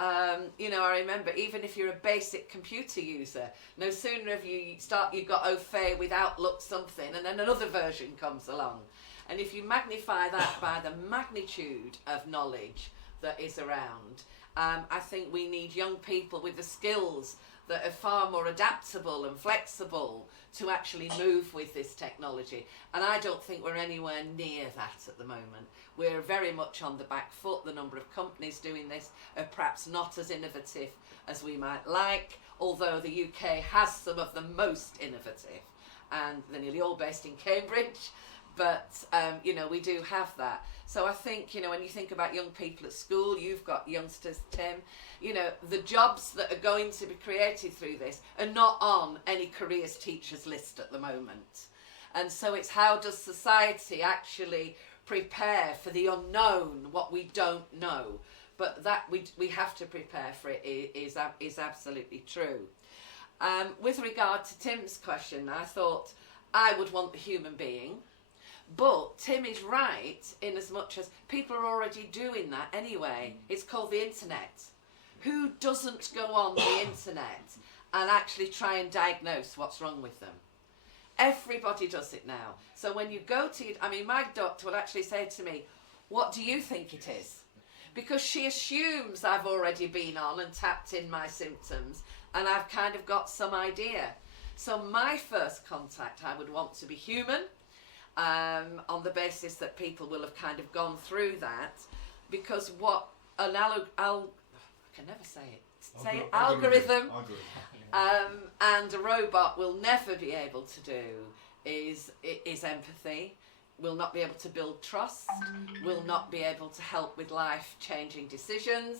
I remember, even if you're a basic computer user, no sooner have you've got au fait with Outlook something, and then another version comes along. And if you magnify that by the magnitude of knowledge that is around, I think we need young people with the skills that are far more adaptable and flexible to actually move with this technology. And I don't think we're anywhere near that at the moment. We're very much on the back foot. The number of companies doing this are perhaps not as innovative as we might like, although the UK has some of the most innovative, and they're nearly all based in Cambridge. But, we do have that. So I think, when you think about young people at school, you've got youngsters, Tim, the jobs that are going to be created through this are not on any careers teachers list at the moment. And so it's how does society actually prepare for the unknown, what we don't know. But that we have to prepare for it is absolutely true. With regard to Tim's question, I thought I would want the human being. But Tim is right in as much as people are already doing that anyway. It's called the internet. Who doesn't go on the internet and actually try and diagnose what's wrong with them? Everybody does it now. So when you go to, my doctor will actually say to me, what do you think it is? Because she assumes I've already been on and tapped in my symptoms and I've kind of got some idea. So my first contact, I would want to be human, on the basis that people will have kind of gone through that, because what an I can never say it. Say it, algorithm. And a robot will never be able to do is empathy, will not be able to build trust, will not be able to help with life-changing decisions.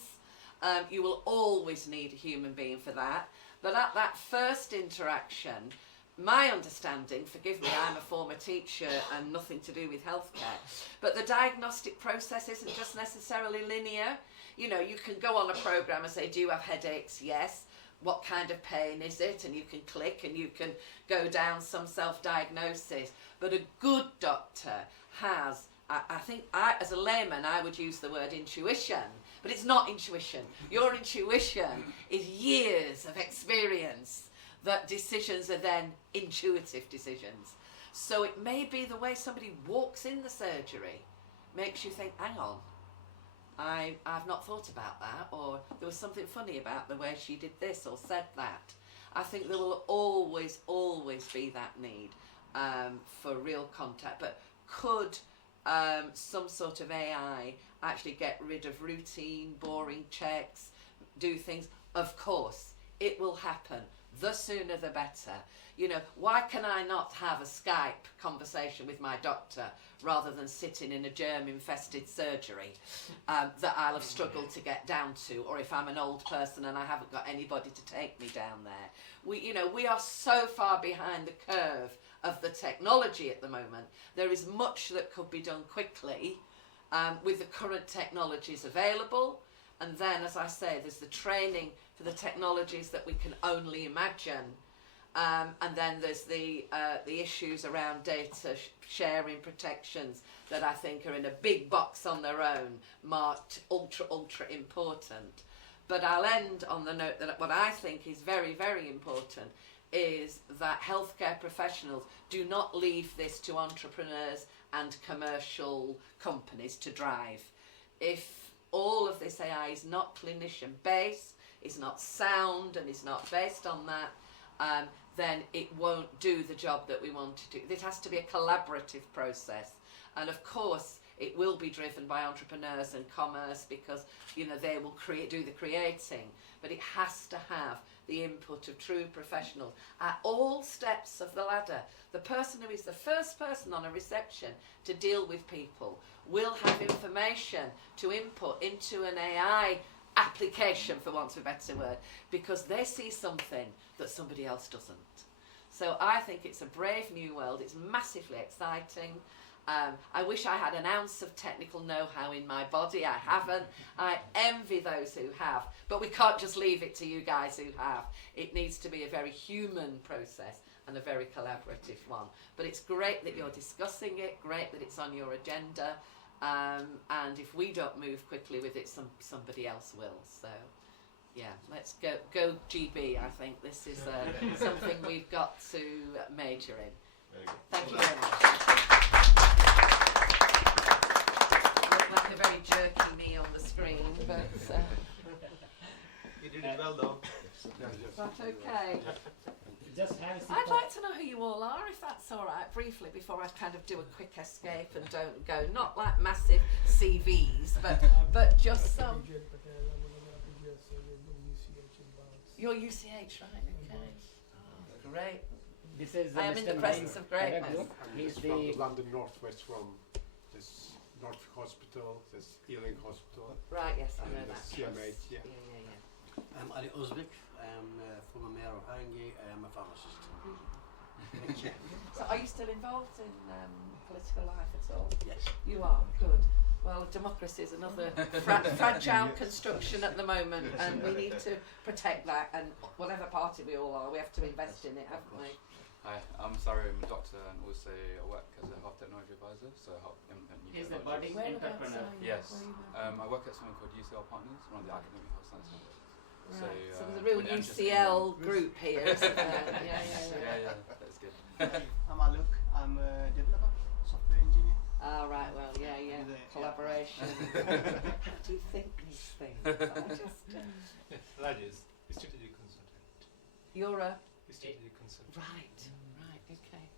You will always need a human being for that. But at that first interaction, my understanding, forgive me, I'm a former teacher and nothing to do with healthcare, but the diagnostic process isn't just necessarily linear. You can go on a programme and say, do you have headaches? Yes. What kind of pain is it? And you can click and you can go down some self-diagnosis. But a good doctor has, I think, as a layman, I would use the word intuition, but it's not intuition. Your intuition is years of experience that decisions are then intuitive decisions. So it may be the way somebody walks in the surgery makes you think, hang on, I've not thought about that, or there was something funny about the way she did this or said that. I think there will always be that need for real contact. But could some sort of AI actually get rid of routine, boring checks, do things? Of course, it will happen. The sooner the better. Why can I not have a Skype conversation with my doctor rather than sitting in a germ-infested surgery that I'll have struggled to get down to, or if I'm an old person and I haven't got anybody to take me down there? We are so far behind the curve of the technology at the moment. There is much that could be done quickly with the current technologies available. And then, as I say, there's the training for the technologies that we can only imagine. And then there's the issues around data sharing protections that I think are in a big box on their own, marked ultra important. But I'll end on the note that what I think is very, very important is that healthcare professionals do not leave this to entrepreneurs and commercial companies to drive. If all of this AI is not clinician based, is not sound, and is not based on that, then it won't do the job that we want to do. It has to be a collaborative process, and of course it will be driven by entrepreneurs and commerce, because they will do the creating, but it has to have the input of true professionals at all steps of the ladder. The person who is the first person on a reception to deal with people will have information to input into an AI application, for want of a better word, because they see something that somebody else doesn't. So I think it's a brave new world. It's massively exciting. I wish I had an ounce of technical know-how in my body. I haven't. I envy those who have. But we can't just leave it to you guys who have. It needs to be a very human process and a very collaborative one. But it's great that you're discussing it, great that it's on your agenda. And if we don't move quickly with it, somebody else will. So, yeah, let's go GB. I think this is something we've got to major in. Thank you very much. Look like a very jerky me on the screen, but You did it well, though. that's okay. Just have a sip I'd of- like to know who you all are, if that's all right, briefly, before I kind of do a quick escape and don't go, not like massive CVs, but just some. Vijay Patel, I'm one of the PGS, UCH in Barnes. You're UCH, right? Okay. Oh, great. This is I am in the Mr. presence of greatness. Madaglu. He's From the the London Northwest, from this Norfolk Hospital, this Ealing Hospital, Right, yes, I know and the that. CMH, yeah. Yeah. I'm Ali Uzbek. I am former mayor of Haringey. I am a pharmacist. Thank you. So are you still involved in political life at all? Yes. You are, good. Well, democracy is another fragile construction at the moment, and we need to protect that, and whatever party we all are, we have to invest in it, haven't we? Hi, I'm Sari, I'm a doctor and also I work as a health technology advisor, so I help implement new He's the technologies. budding entrepreneur. Yes, Where are you I work at something called UCL Partners, one of the academic health science centres. Right. So there's a when real it enters UCL group here, isn't there? yeah, that's good. I'm Alok. I'm a developer, software engineer. Ah, right, well, yeah, collaboration. How do you think these things? I just, Rajesh, strategic consultant. you're a... Strategic consultant. Right, okay.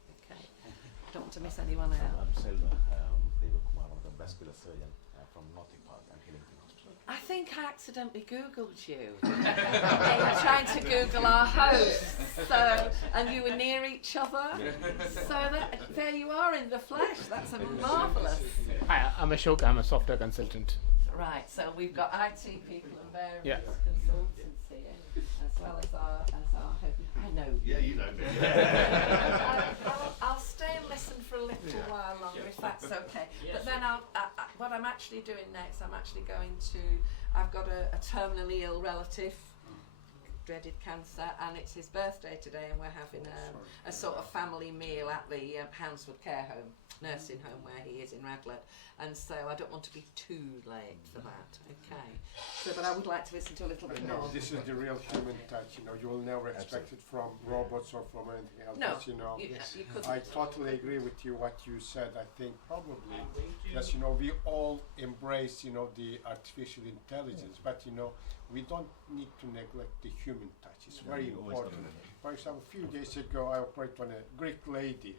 Don't want to miss anyone out. I'm Selva Devakumar, one of the vascular surgeon from Northern Park and Hillington Hospital. I think I accidentally Googled you. Trying to Google our hosts. So, and you were near each other. So there you are in the flesh. That's marvellous. Hi, I'm Ashok. I'm a software consultant. Right, so we've got IT people and various Yeah. consultants here, as well as our I know. Yeah, you know me. I'll stay and listen for a little while longer if that's okay. But then what I'm actually doing next, I've got a terminally ill relative, dreaded cancer, and it's his birthday today, and we're having a sort of family meal at the Houndswood Care Home, nursing home where he is in Radlett, and so I don't want to be too late for that. Okay. So, but I would like to listen to a little bit No, more. this is the real human touch. You know, you will never expect it from robots or from anything else. No, You know, you couldn't. I totally agree with you. What you said, I think probably, yes, you know, we all embrace, you know, the artificial intelligence, but you know, we don't need to neglect the human touch. It's very important. For example, a few days ago, I operated on a Greek lady.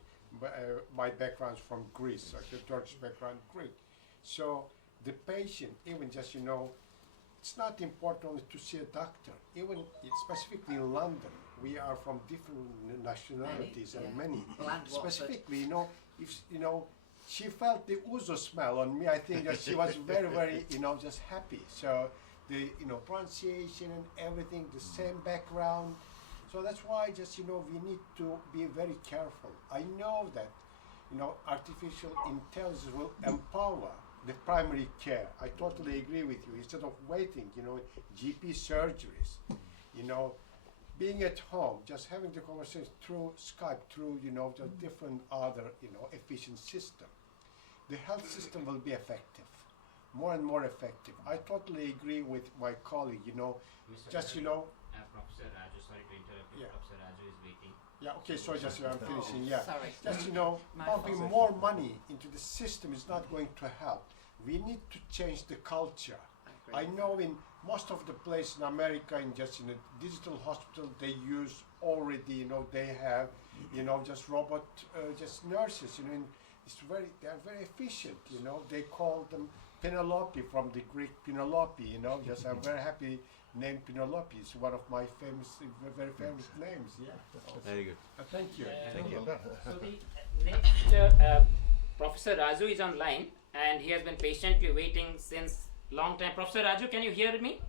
My background's from Greece, like a Turkish background, Greek. So the patient, even just, you know, it's not important only to see a doctor. Even specifically in London, we are from different nationalities and many. Specifically, you know, if you know, she felt the ouzo smell on me. I think that she was very, very, you know, just happy. So the, you know, pronunciation and everything, the same background. So that's why just, you know, we need to be very careful. I know that, you know, artificial intelligence will empower the primary care. I totally agree with you. Instead of waiting, you know, GP surgeries, you know, being at home, just having the conversation through Skype, through, you know, the different other, you know, efficient system, the health system will be effective, more and more effective. I totally agree with my colleague, you know, just, you know, Professor Raju, sorry to interrupt you. Yeah. Professor Raju is waiting. yeah, okay, so just I'm finishing, yeah. Sorry. Just, you know, My pumping fault. more money into the system is not going to help. We need to change the culture. I know in most of the places in America, in just in a digital hospital, they use already, you know, they have, you know, just robot, just nurses, you know, and they are very efficient, you know. They call them Penelope from the Greek Penelope, you know. Just I'm very happy. Name Penelope is one of my very famous names. Yeah. Very good. Thank you. Thank you. So the next Professor Raju is online, and he has been patiently waiting since long time. Professor Raju, can you hear me?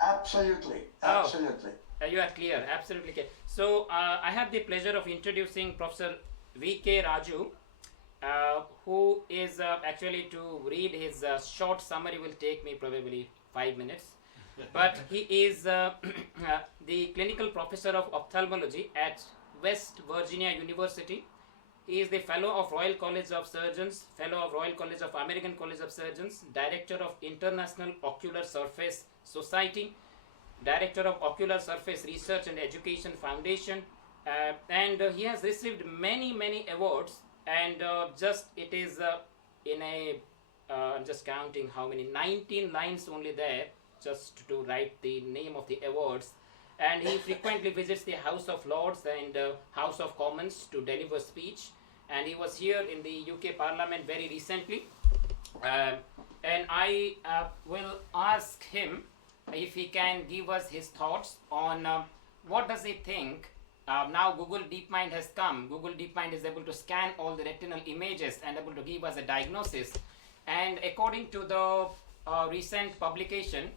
Absolutely, Oh. absolutely. You are clear, absolutely clear. So I have the pleasure of introducing Professor V.K. Raju, who is actually to read his short summary will take me probably 5 minutes. But he is the clinical professor of ophthalmology at West Virginia University. He is the fellow of Royal College of Surgeons, fellow of Royal College of American College of Surgeons, director of International Ocular Surface Society, Director of Ocular Surface Research and Education Foundation, and he has received many awards. And just it is in a I'm just counting how many 19 lines only there just to write the name of the awards. And he frequently visits the House of Lords and House of Commons to deliver speech. And he was here in the UK Parliament very recently. And I will ask him if he can give us his thoughts on what does he think. Now Google DeepMind has come. Google DeepMind is able to scan all the retinal images and able to give us a diagnosis. And according to the recent publication,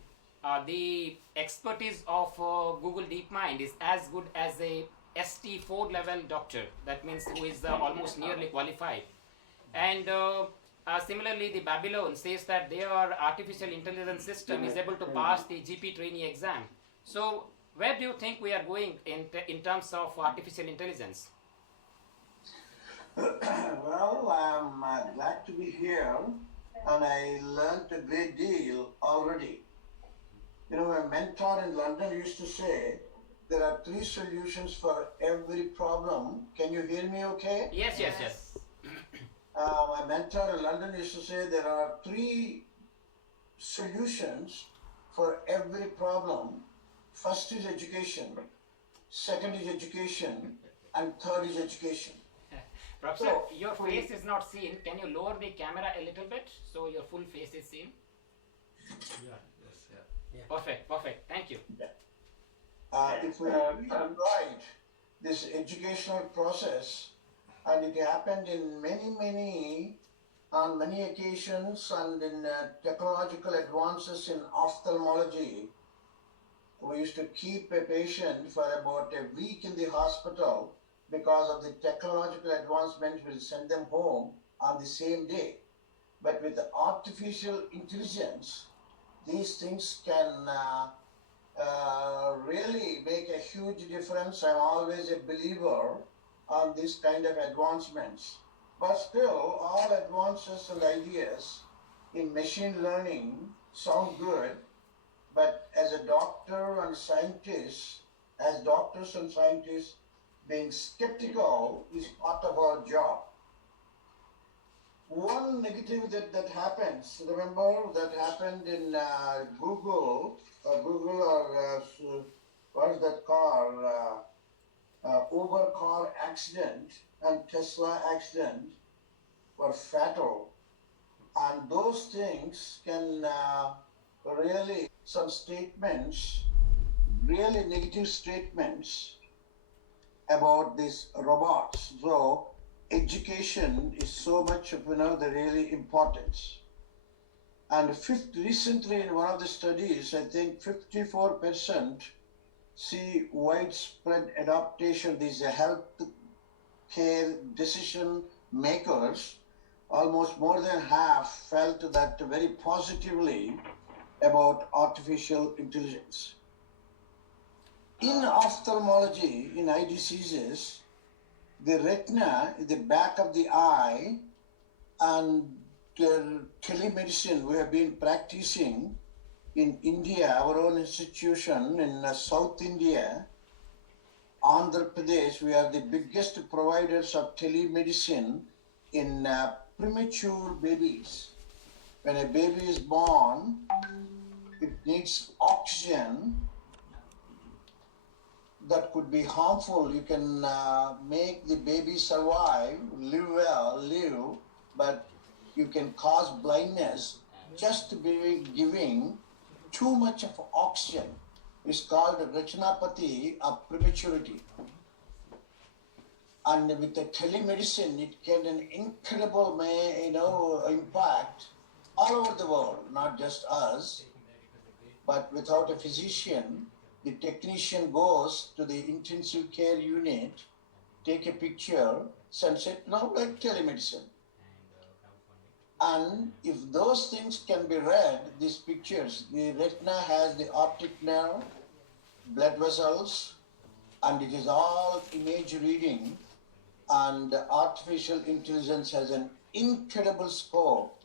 the expertise of Google DeepMind is as good as a ST4 level doctor. That means who is almost nearly qualified. And similarly, the Babylon says that their artificial intelligence system is able to pass the GP trainee exam. So, where do you think we are going in terms of artificial intelligence? Well, I'm glad to be here, and I learned a great deal already. You know, a mentor in London used to say, there are 3 solutions for every problem. Can you hear me okay? Yes. My mentor in London used to say there are 3 solutions for every problem. First is education, second is education, and third is education. Professor, So, your face is not seen. Can you lower the camera a little bit so your full face is seen? Perfect. Thank you. If we right this educational process, and it happened in on many occasions, and in technological advances in ophthalmology, we used to keep a patient for about a week in the hospital because of the technological advancement. We'll send them home on the same day. But with the artificial intelligence, these things can really make a huge difference. I'm always a believer on this kind of advancements. But still, all advances and ideas in machine learning sound good, but as a doctor and scientist, as doctors and scientists, being skeptical is part of our job. One negative that happens, remember, that happened in Google or what is that car? Uber car accident and Tesla accident were fatal. And those things can really, some statements, really negative statements about these robots. So education is so much of, the really importance. And recently in one of the studies, I think 54% see widespread adaptation. These health care decision makers, almost more than half felt that very positively about artificial intelligence. In ophthalmology, in eye diseases, the retina, the back of the eye, and telemedicine we have been practicing in India, our own institution in South India, Andhra Pradesh, we are the biggest providers of telemedicine in premature babies. When a baby is born, it needs oxygen that could be harmful. You can make the baby survive, live, but you can cause blindness just by giving too much of oxygen. It's called retinopathy of prematurity. And with the telemedicine, it can an incredible, impact all over the world, not just us, but without a physician, the technician goes to the intensive care unit, take a picture, sends it, now like telemedicine. And if those things can be read, these pictures, the retina has the optic nerve, blood vessels, and it is all image reading, and artificial intelligence has an incredible scope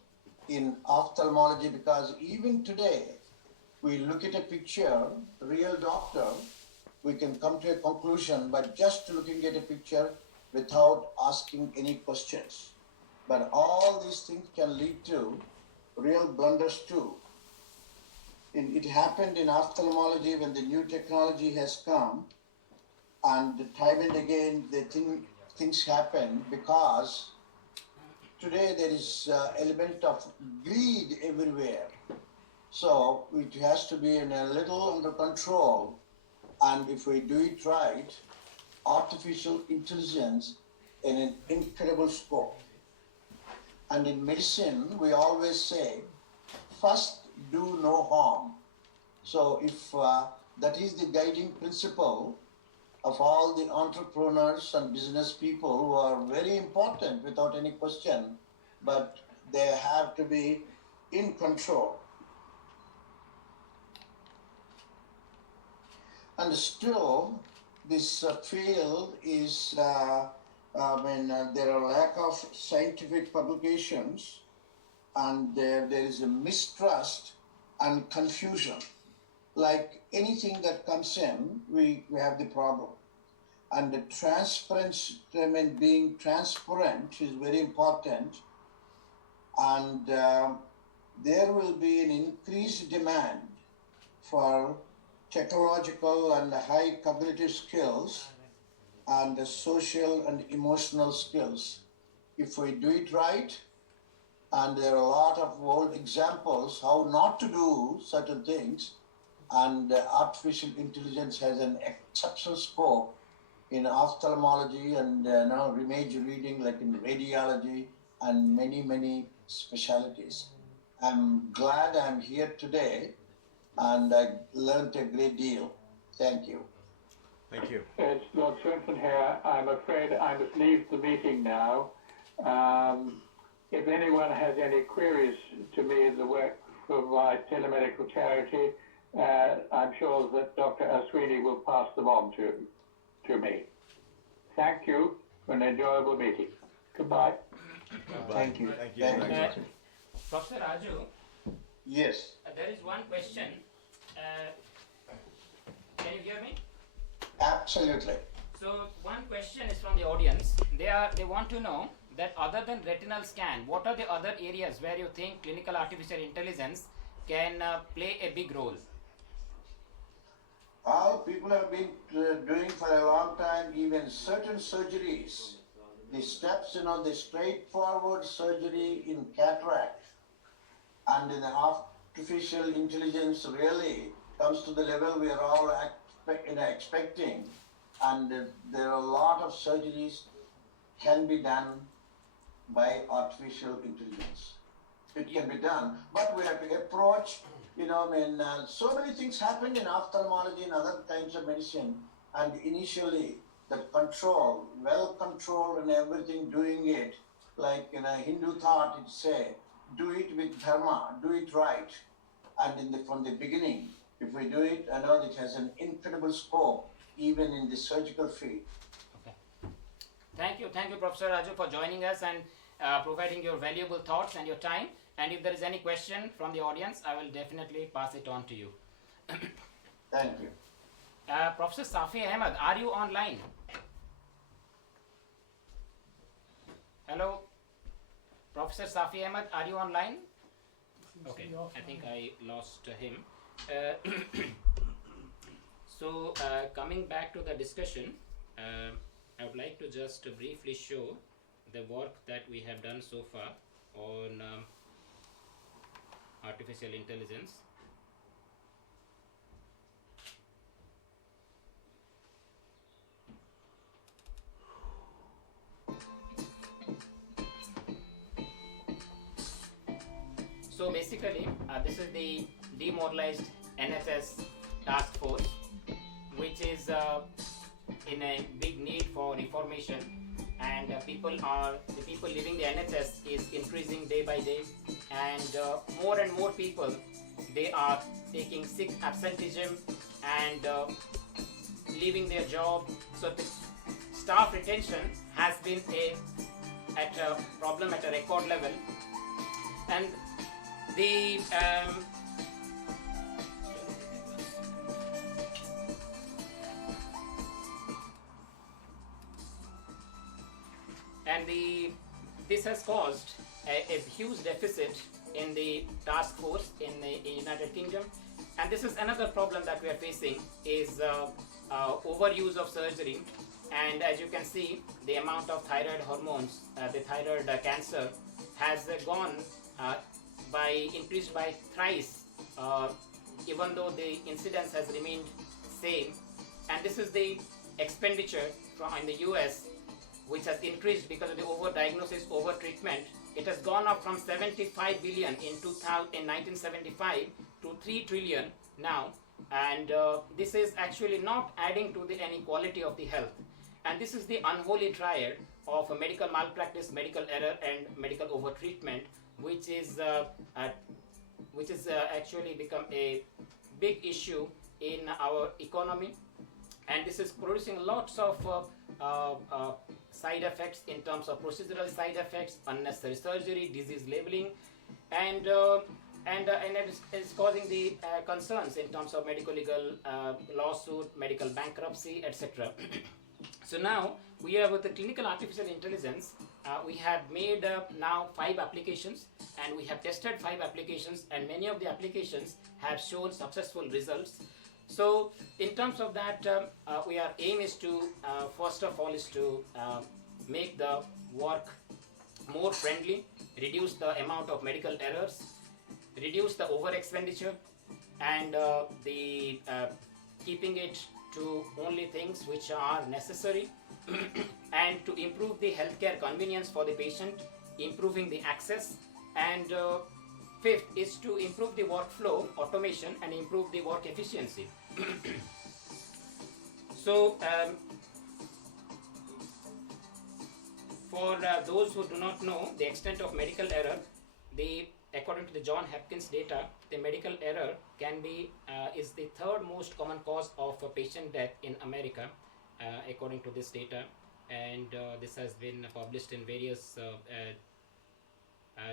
in ophthalmology, because even today, we look at a picture, real doctor, we can come to a conclusion by just looking at a picture without asking any questions. But all these things can lead to real blunders too. It happened in ophthalmology when the new technology has come, and time and again things happen because today there is element of greed everywhere. So it has to be in a little under control, and if we do it right, artificial intelligence in an incredible scope. And in medicine, we always say, first do no harm. So if that is the guiding principle of all the entrepreneurs and business people, who are very important without any question, but they have to be in control. And still, this field is, there are lack of scientific publications, and there is a mistrust and confusion. Like anything that comes in, we have the problem. And the transparency, being transparent is very important. And there will be an increased demand for technological and high cognitive skills and the social and emotional skills. If we do it right, and there are a lot of old examples how not to do certain things, and artificial intelligence has an exceptional scope in ophthalmology and now image reading, like in radiology and many specialties. I'm glad I'm here today, and I learned a great deal. Thank you. Thank you. It's Lord Swinton here. I'm afraid I must leave the meeting now. If anyone has any queries to me in the work for my telemedical charity, I'm sure that Dr. Aswini will pass them on to me. Thank you for an enjoyable meeting. Goodbye. Thank you. Thank you. Professor Raju, Yes. there is one question. Can you hear me? Absolutely. So one question is from the audience. They want to know that other than retinal scan, what are the other areas where you think clinical artificial intelligence can play a big role? All people have been doing for a long time, even certain surgeries, the steps, the straightforward surgery in cataract, and in the artificial intelligence really comes to the level we are all expecting, and there are a lot of surgeries can be done by artificial intelligence. It can be done, but we have to approach, so many things happen in ophthalmology and other kinds of medicine, and initially the control, well controlled and everything, doing it, like in a Hindu thought, it say, do it with dharma, do it right. And from the beginning, if we do it, I know it has an incredible scope, even in the surgical field. Okay. Thank you, Professor Raju, for joining us and providing your valuable thoughts and your time. And if there is any question from the audience, I will definitely pass it on to you. Thank you. Professor Safi Ahmed, are you online? Hello? Professor Safi Ahmed, are you online? Okay, I think I lost him. So, coming back to the discussion, I would like to just briefly show the work that we have done so far on artificial intelligence. So basically, this is the demoralized NHS task force, which is in a big need for reformation, and the people leaving the NHS is increasing day by day, and more and more people, they are taking sick absenteeism and leaving their job. So the staff retention has been at a problem at a record level, and the this has caused a huge deficit in the task force in the United Kingdom, and this is another problem that we are facing is overuse of surgery. And as you can see, the amount of thyroid hormones, the thyroid cancer has increased by thrice, even though the incidence has remained same. And this is the expenditure in the US, which has increased because of the overdiagnosis, overtreatment. It has gone up from 75 billion in 1975 to 3 trillion now, and this is actually not adding to the any quality of the health. And this is the unholy triad of medical malpractice, medical error, and medical overtreatment, which is actually become a big issue in our economy. And this is producing lots of side effects in terms of procedural side effects, unnecessary surgery, disease labeling, and it is causing the concerns in terms of medical legal lawsuit, medical bankruptcy, etc. So now we have with the clinical artificial intelligence, we have made now 5 applications, and we have tested 5 applications, and many of the applications have shown successful results. So in terms of that, our aim is to first of all is to make the work more friendly, reduce the amount of medical errors, reduce the over expenditure, and the keeping it to only things which are necessary, and to improve the healthcare convenience for the patient, improving the access, and fifth is to improve the workflow automation and improve the work efficiency. So for those who do not know the extent of medical error, according to the John Hopkins data, the medical error can be is the 3rd most common cause of patient death in America, according to this data, and this has been published in various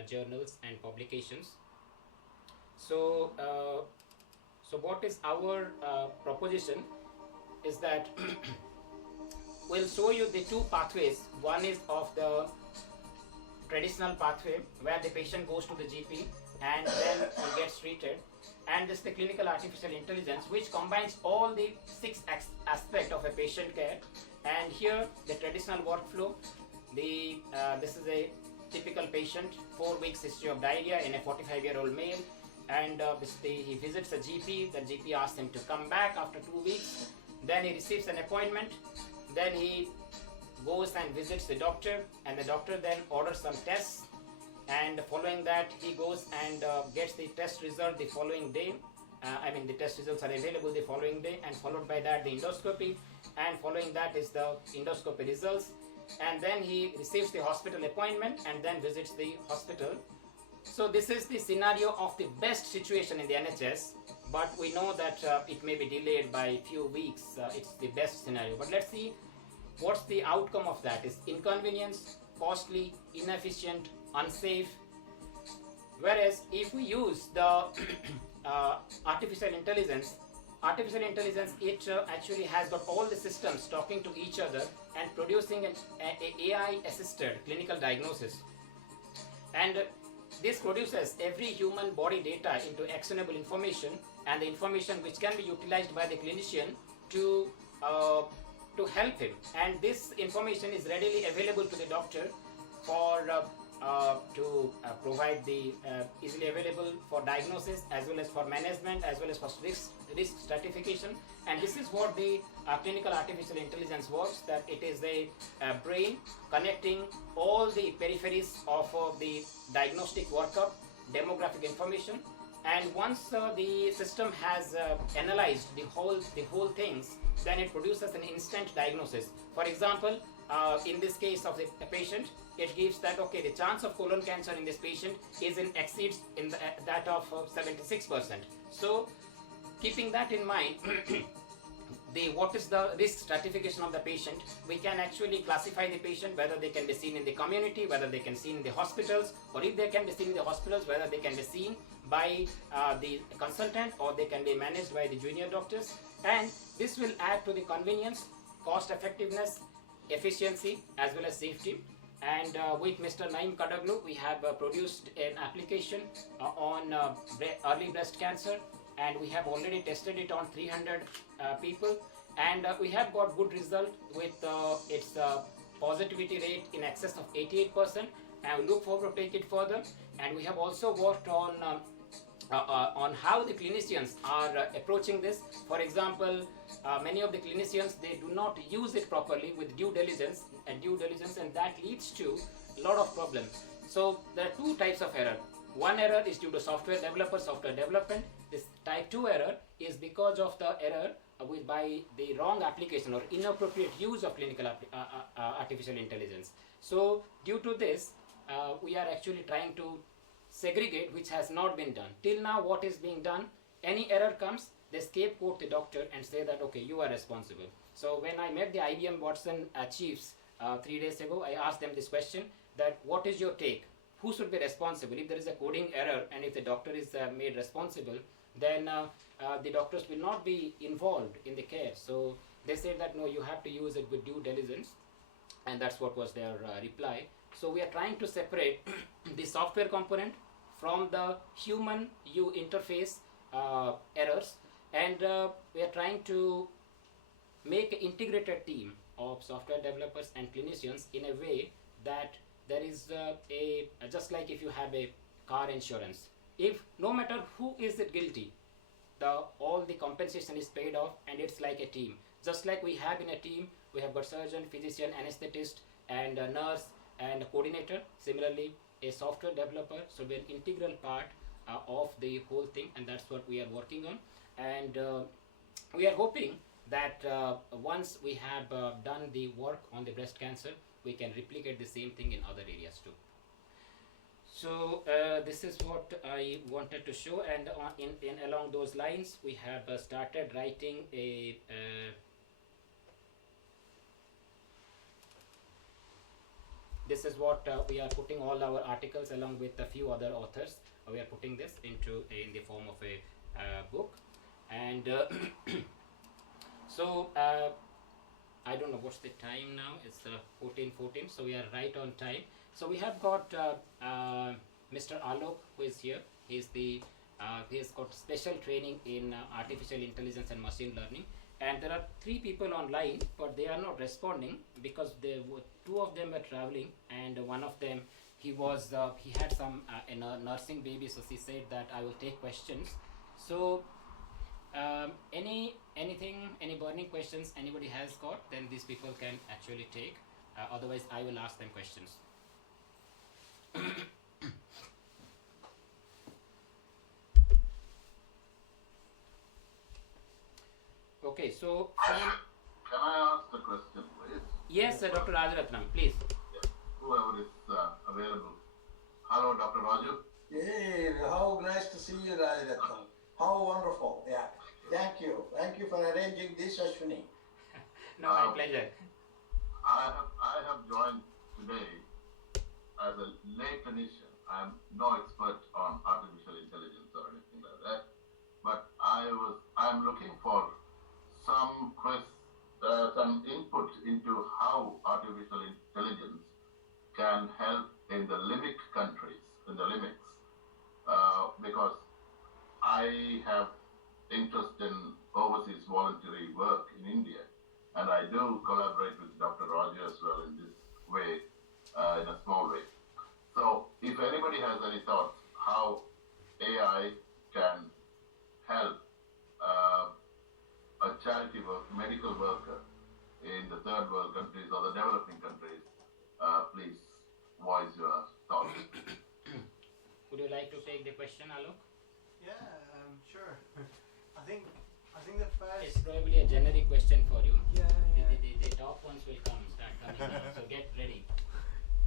journals and publications. So, so what is our proposition is that we'll show you the 2 pathways. One is of the traditional pathway where the patient goes to the GP and then gets treated, and this is the clinical artificial intelligence, which combines all the 6 aspects of a patient care. And here the traditional workflow, this is a typical patient, 4 weeks history of diarrhea in a 45-year-old male, and he visits a GP. The GP asks him to come back after 2 weeks. Then he receives an appointment. Then he goes and visits the doctor, and the doctor then orders some tests, and following that he goes and gets the test result the following day. The test results are available the following day, and followed by that the endoscopy, and following that is the endoscopy results, and then he receives the hospital appointment and then visits the hospital. So this is the scenario of the best situation in the NHS, but we know that it may be delayed by a few weeks. It's the best scenario, but let's see what's the outcome of that. Is inconvenience, costly, inefficient, unsafe. Whereas if we use the artificial intelligence, it actually has got all the systems talking to each other and producing an AI assisted clinical diagnosis, and this produces every human body data into actionable information, and the information which can be utilized by the clinician to help him. And this information is readily available to the doctor for to provide the easily available for diagnosis, as well as for management, as well as for risk stratification. And this is what the clinical artificial intelligence works, that it is a brain connecting all the peripheries of the diagnostic workup, demographic information, And once the system has analyzed the whole things, then it produces an instant diagnosis. For example, in this case of the patient, it gives that okay, the chance of colon cancer in this patient exceeds in that of 76%. So keeping that in mind, what is the risk stratification of the patient, we can actually classify the patient, whether they can be seen in the community, whether they can be seen in the hospitals, or if they can be seen in the hospitals, whether they can be seen by the consultant, or they can be managed by the junior doctors. And this will add to the convenience, cost effectiveness, efficiency, as well as safety. And with Mr. Naim Kadaglu, we have produced an application on early breast cancer, and we have already tested it on 300 people, and we have got good result with its positivity rate in excess of 88%, and we look forward to take it further. And we have also worked on how the clinicians are approaching this. For example, many of the clinicians, they do not use it properly with due diligence, and that leads to a lot of problems. So there are two types of error. One error is due to software development. This type 2 error is because of the error by the wrong application or inappropriate use of clinical artificial intelligence. So due to this, we are actually trying to segregate, which has not been done. Till now, what is being done, any error comes, they scapegoat the doctor and say that, okay, you are responsible. So when I met the IBM Watson chiefs 3 days ago, I asked them this question, that what is your take? Who should be responsible? If there is a coding error and if the doctor is made responsible, then the doctors will not be involved in the care. So they said that no, you have to use it with due diligence, and that's what was their reply. So we are trying to separate the software component from the human interface errors, and we are trying to make an integrated team of software developers and clinicians in a way that there is just like if you have a car insurance, if no matter who is it guilty, all the compensation is paid off, and it's like a team. Just like we have in a team, we have got surgeon, physician, anesthetist, and a nurse and a coordinator. Similarly, a software developer should be an integral part of the whole thing, and that's what we are working on. And we are hoping that once we have done the work on the breast cancer, we can replicate the same thing in other areas too. So this is what I wanted to show, and in along those lines, we have started writing a this is what we are putting all our articles along with a few other authors. We are putting this in the form of a book, and so I don't know what's the time now. It's 14:14, so we are right on time. So we have got Mr. Alok, who is here. He has got special training in artificial intelligence and machine learning. And there are 3 people online, but they are not responding because 2 of them were traveling, and one of them he had some nursing baby, so he said that I will take questions. So any burning questions anybody has got, then these people can actually take. Otherwise, I will ask them questions. Okay, so can I ask the question, please? Yes, Dr. Rajaratnam, please. Yeah. Whoever is available. Hello, Dr. Raju. Hey, how nice to see you, Rajaratnam. How wonderful. Yeah. Thank you. Thank you for arranging this, Aswini. No, my pleasure. I have joined today as a lay clinician. I am no expert on artificial intelligence or anything like that, but I am looking for some input into how artificial intelligence can help in the LIMIC countries, because I have interest in overseas voluntary work in India, and I do collaborate with Dr. Roger as well in this way, in a small way. So if anybody has any thoughts how AI can help a charity medical worker in the third world countries or the developing countries, please voice your thoughts. Would you like to take the question, Alok? Yeah, It's probably a generic question for you. Yeah. The top ones will start coming now, so get ready.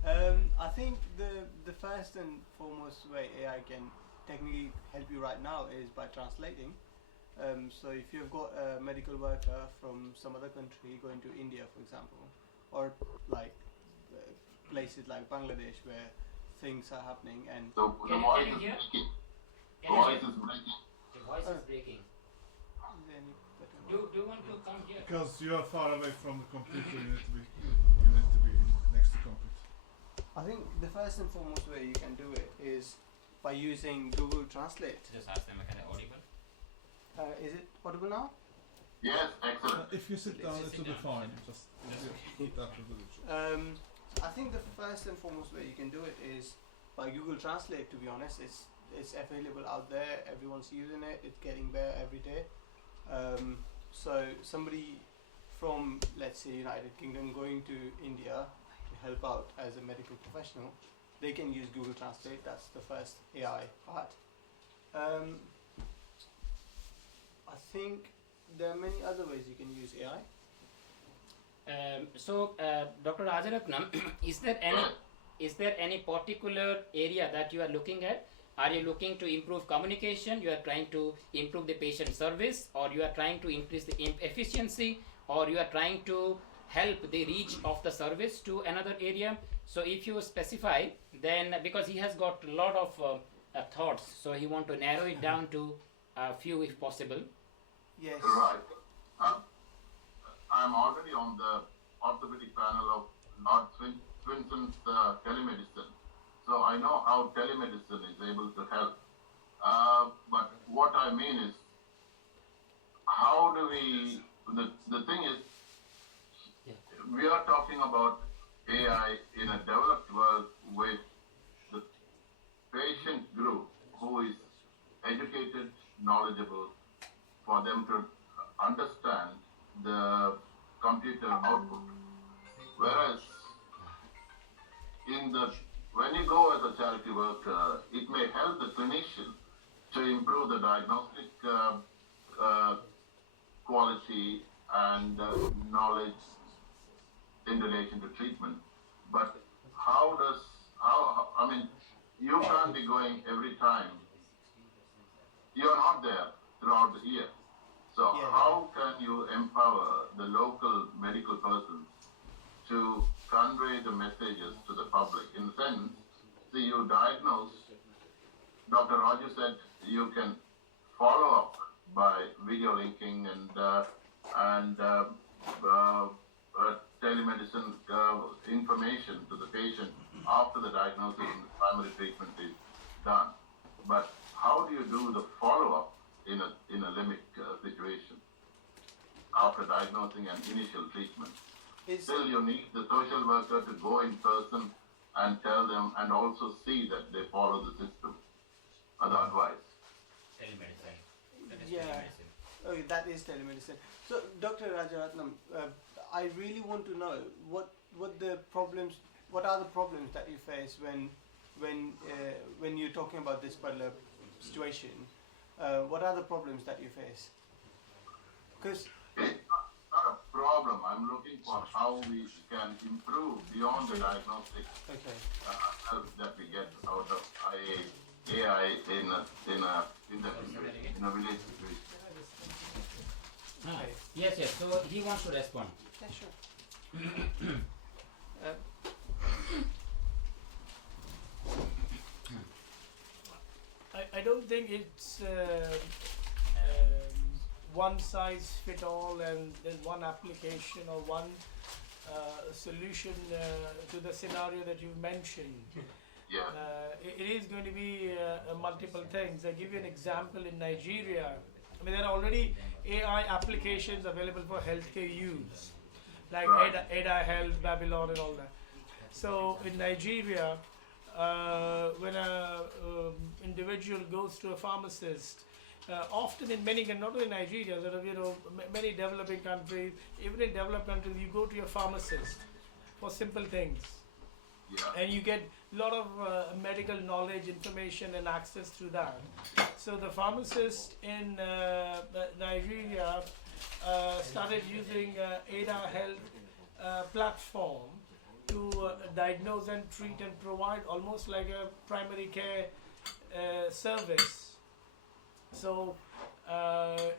I think the first and foremost way AI can technically help you right now is by translating. So if you've got a medical worker from some other country going to India, for example, or like places like Bangladesh where things are happening and So the voice is breaking. Voice is breaking. The voice is breaking. Do you want to come here? Because you are far away from the computer, you need to be next to the computer. I think the first and foremost way you can do it is by using Google Translate. Just ask them, can I audible? Is it audible now? Yes, excellent. If you sit down, it will be fine. Just that will do it. I think the first and foremost way you can do it is by Google Translate. To be honest, it's available out there. Everyone's using it. It's getting better every day. So somebody from, let's say, United Kingdom going to India to help out as a medical professional, they can use Google Translate. That's the first AI part. I think there are many other ways you can use AI. Dr. Rajaratnam, is there any particular area that you are looking at? Are you looking to improve communication? You are trying to improve the patient service, or you are trying to increase the efficiency, or you are trying to help the reach of the service to another area? So if you specify, then because he has got a lot of thoughts, so he want to narrow it down to a few if possible. Yes. Right. I'm already on the orthopedic panel of Lord Swinson's telemedicine. So I know how telemedicine is able to help. But what I mean is, how do we, the thing is, we are talking about AI in a developed world with the patient group who is educated, knowledgeable, for them to understand the computer output. Whereas when you go as a charity worker, it may help the clinician to improve the diagnostic quality and knowledge in relation to treatment. But I mean, you can't be going every time. You're not there throughout the year. So how can you empower the local medical persons to convey the messages to the public? In the sense, see, you diagnose, Dr. Raju said you can follow up by video linking and telemedicine information to the patient after the diagnosis and the primary treatment is done. But how do you do the follow-up in a limit situation after diagnosing an initial treatment? Still, you need the social worker to go in person and tell them and also see that they follow the system. Otherwise. Telemedicine. Oh, that is telemedicine. So, Dr. Rajaratnam, I really want to know what are the problems that you face when you're talking about this particular situation. What are the problems that you face? Because it's not a problem. I'm looking for how we can improve beyond the diagnostic help that we get out of AI in a village situation. Yes. So he wants to respond. Yeah, sure. I don't think it's one size fit all and there's one application or one solution to the scenario that you mentioned. It is going to be multiple things. I'll give you an example in Nigeria. I mean, there are already AI applications available for healthcare use, like Ada Health, Babylon, and all that. So in Nigeria, when an individual goes to a pharmacist, often in many, not only Nigeria, there are many developing countries, even in developed countries, you go to your pharmacist for simple things, and you get a lot of medical knowledge, information, and access through that. So the pharmacist in Nigeria started using ADA Health platform to diagnose and treat and provide almost like a primary care service. So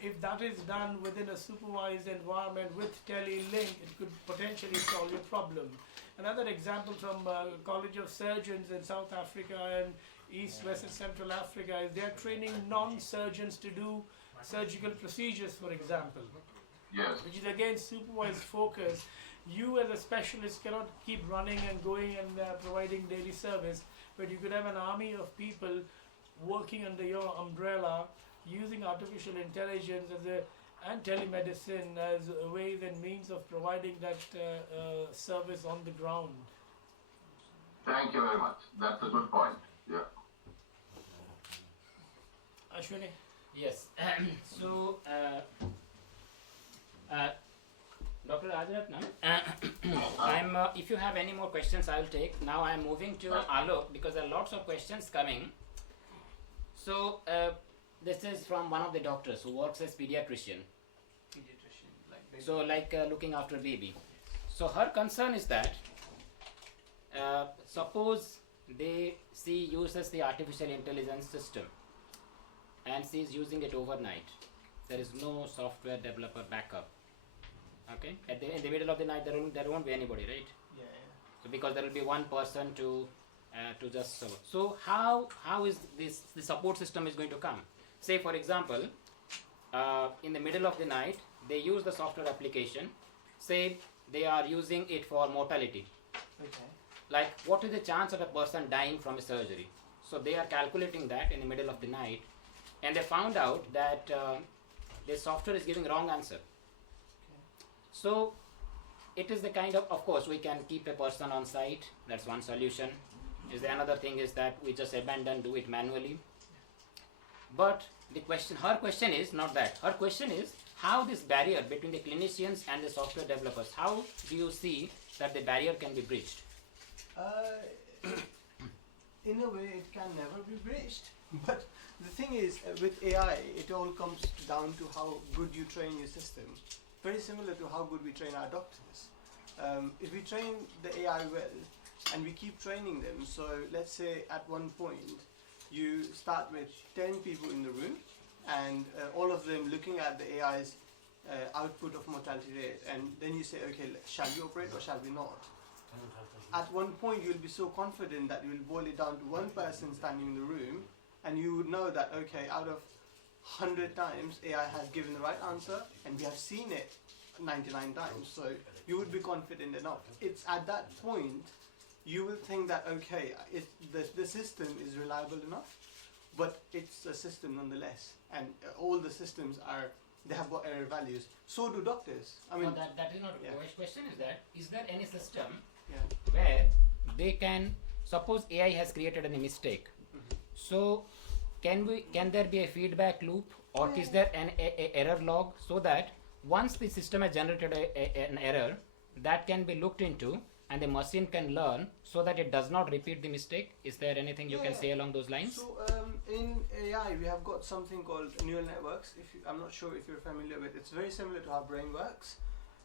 if that is done within a supervised environment with TeleLink, it could potentially solve your problem. Another example from College of Surgeons in South Africa and East, West and Central Africa is they are training non-surgeons to do surgical procedures, for example. Yes. Which is again supervised focus. You as a specialist cannot keep running and going and providing daily service, but you could have an army of people working under your umbrella using artificial intelligence and telemedicine as ways and means of providing that service on the ground. Thank you very much. That's a good point. Yeah. Aswini? Yes. So, Dr. Rajaratnam, I'm, if you have any more questions, I will take. Now I am moving to Alok because there are lots of questions coming. So, this is from one of the doctors who works as pediatrician. So, like looking after a baby. So, her concern is that suppose she uses the artificial intelligence system and she is using it overnight. There is no software developer backup. Okay, in the middle of the night there won't be anybody, right? Yeah. So because there will be one person to just serve. So how is the support system is going to come? Say for example, in the middle of the night they use the software application. Say they are using it for mortality. Okay. Like what is the chance of a person dying from a surgery? So they are calculating that in the middle of the night, and they found out that the software is giving wrong answer. So it is the kind of course we can keep a person on site, that's one solution. Is the another thing is that we just abandon, do it manually. But the question, her question is not that. Her question is how this barrier between the clinicians and the software developers, how do you see that the barrier can be bridged? In a way it can never be bridged, but the thing is with AI it all comes down to how good you train your system. Very similar to how good we train our doctors. If we train the AI well and we keep training them, so let's say at one point you start with 10 people in the room and all of them looking at the AI's output of mortality rate, and then you say, okay, shall we operate or shall we not? At one point you'll be so confident that you will boil it down to one person standing in the room, and you would know that, okay, out of 100 times AI has given the right answer and we have seen it 99 times, so you would be confident enough. It's at that point you will think that, okay, the system is reliable enough, but it's a system nonetheless, and all the systems they have got error values. So do doctors. I mean, no, that is not the question. Is there any system Yeah. where they can, suppose AI has created a mistake, so can there be a feedback loop, or is there an error log, so that once the system has generated an error, that can be looked into and the machine can learn so that it does not repeat the mistake? Is there anything you can say along those lines? So in AI we have got something called neural networks. I'm not sure if you're familiar with it. It's very similar to how brain works.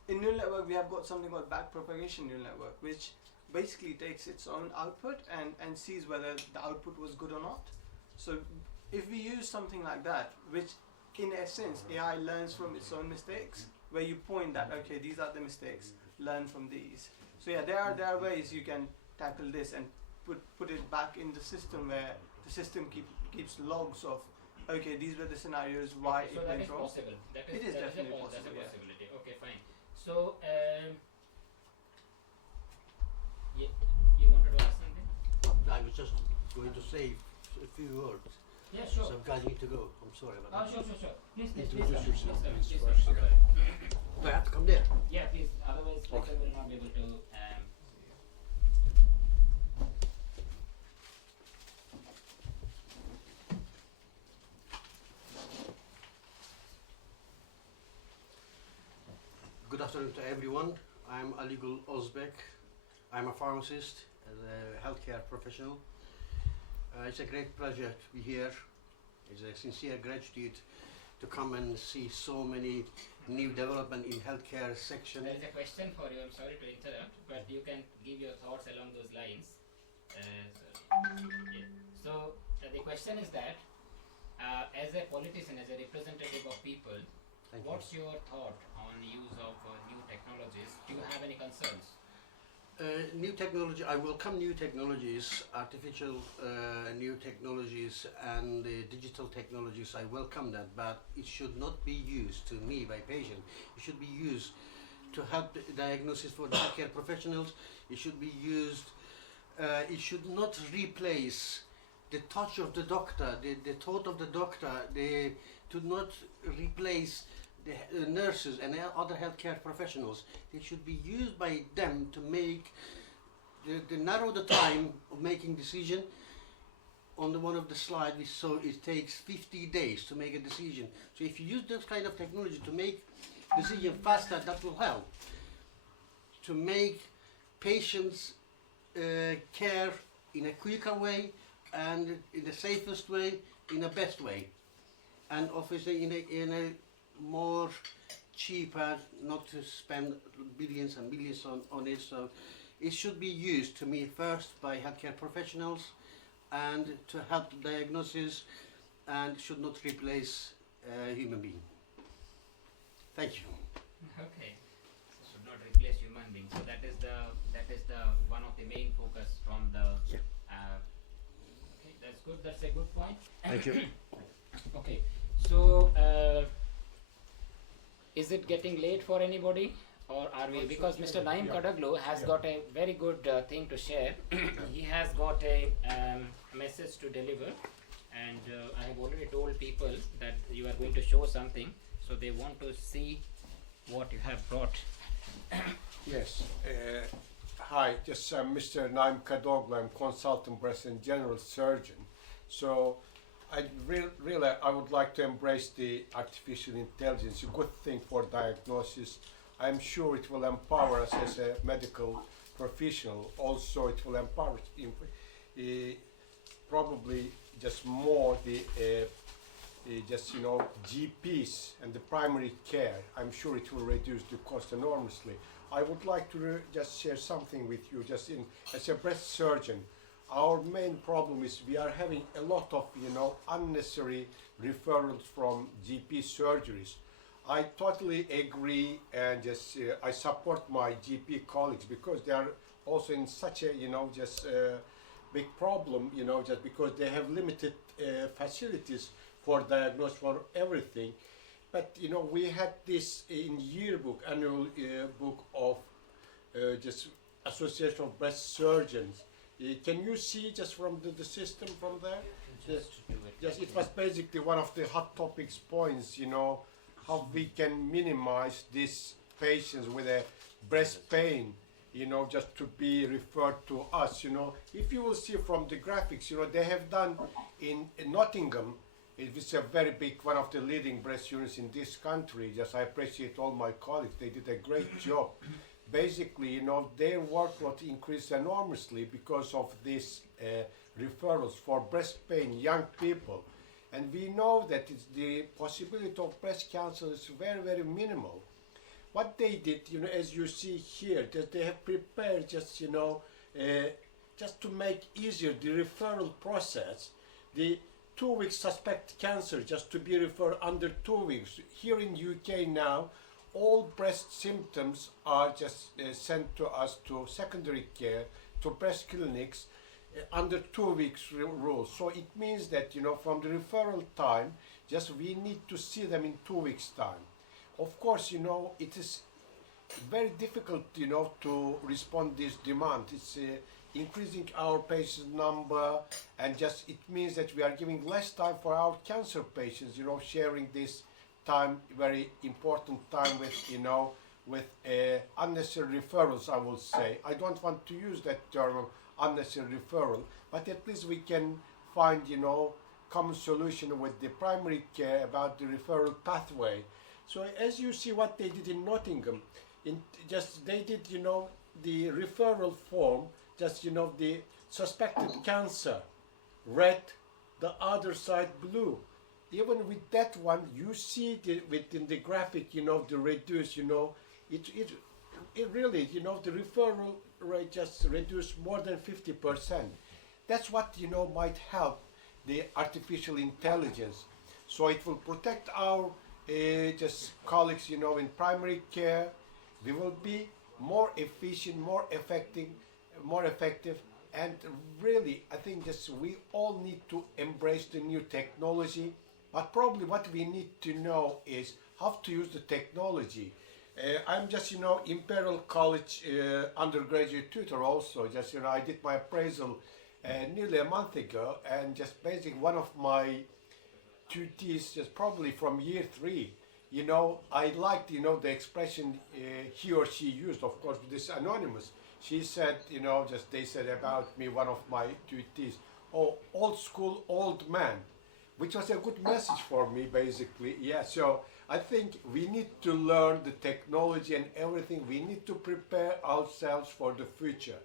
In neural network we have got something called backpropagation neural network, which basically takes its own output and sees whether the output was good or not. So if we use something like that, which in essence AI learns from its own mistakes, where you point that, okay, these are the mistakes, learn from these. So yeah, there are ways you can tackle this and put it back in the system, where the system keeps logs of, okay, these were the scenarios why So it that went is wrong. possible. That It is definitely possible. That's a Yeah. possibility. Okay, fine. So you wanted to ask something? I was just going to say a few words. Yeah, sure. Some guys need to go. I'm sorry about that. Sure. Please Introduce come. yourself. Please come. Do I have to come there? Yeah, please. Otherwise, lecturer will not be able to. Good afternoon to everyone. I'm Aligul Ozbek. I'm a pharmacist and a healthcare professional. It's a great pleasure to be here. It's a sincere gratitude to come and see so many new development in healthcare section. There is a question for you. I'm sorry to interrupt, but you can give your thoughts along those lines. So the question is that, as a politician, as a representative of people, what's your thought on use of new technologies? Do you have any concerns? New technology, I welcome new technologies, artificial new technologies and digital technologies. I welcome that, but it should not be used to me by patient. It should be used to help the diagnosis for the healthcare professionals. It should be used, it should not replace the touch of the doctor, the thought of the doctor. They do not replace the nurses and other healthcare professionals. They should be used by them to make the narrow the time of making decision. On the one of the slide we saw it takes 50 days to make a decision. So if you use this kind of technology to make decision faster, that will help to make patients care in a quicker way and in the safest way, in the best way, and obviously in a more cheaper, not to spend billions and billions on it. So it should be used to me first by healthcare professionals and to help the diagnosis, and should not replace a human being. Thank you. Okay, so should not replace human beings. So that is the one of the main focus from the. Okay, that's good. That's a good point. Thank you. Okay, so. Is it getting late for anybody, or are we? Because Mr. Naim Kadaglu has got a very good thing to share. He has got a message to deliver, and I have already told people that you are going to show something, so they want to see what you have brought. Yes. Hi, just Mr. Naim Kadoglu. I'm consultant breast and general surgeon. So I would like to embrace the artificial intelligence, a good thing for diagnosis. I'm sure it will empower us as a medical professional. Also, it will empower probably just more the GPs and the primary care. I'm sure it will reduce the cost enormously. I would like to just share something with you. As a breast surgeon, our main problem is we are having a lot of unnecessary referrals from GP surgeries. I totally agree, and I support my GP colleagues because they are also in such a big problem, just because they have limited facilities for diagnosis for everything. But we had this in annual book of Association of Breast Surgeons. Can you see just from the system from there? Yes, it was basically one of the hot topics points, how we can minimize these patients with a breast pain, just to be referred to us, If you will see from the graphics, they have done in Nottingham, it's a very big, one of the leading breast units in this country. I appreciate all my colleagues, they did a great job. Basically, their workload increased enormously because of these referrals for breast pain, young people. And we know that the possibility of breast cancer is very, very minimal. What they did, as you see here, that they have prepared just to make easier the referral process, the 2 weeks suspect cancer, just to be referred under 2 weeks. Here in UK now, all breast symptoms are just sent to us to secondary care, to breast clinics, under 2 weeks rule. So it means that, from the referral time, we need to see them in 2 weeks time. Of course, it is very difficult, to respond this demand. It's increasing our patient number, and it means that we are giving less time for our cancer patients, sharing this time, very important time with unnecessary referrals, I will say. I don't want to use that term, unnecessary referral, but at least we can find, common solution with the primary care about the referral pathway. So as you see what they did in Nottingham, they did, the referral form, the suspected cancer, red, the other side blue. even with that one, you see within the graphic, the reduce, it really, the referral rate just reduced more than 50%. That's what, might help the artificial intelligence. So it will protect our just colleagues, in primary care. We will be more efficient, more effective, and really, I think just we all need to embrace the new technology. But probably what we need to know is how to use the technology. I'm just, Imperial College undergraduate tutor also. Just, I did my appraisal nearly a month ago, and just basically one of my tutees, just probably from year 3, I liked, the expression he or she used, of course, this anonymous. She said, just they said about me, one of my tutees, oh, old school, old man, which was a good message for me, basically. Yeah, so I think we need to learn the technology and everything. We need to prepare ourselves for the future.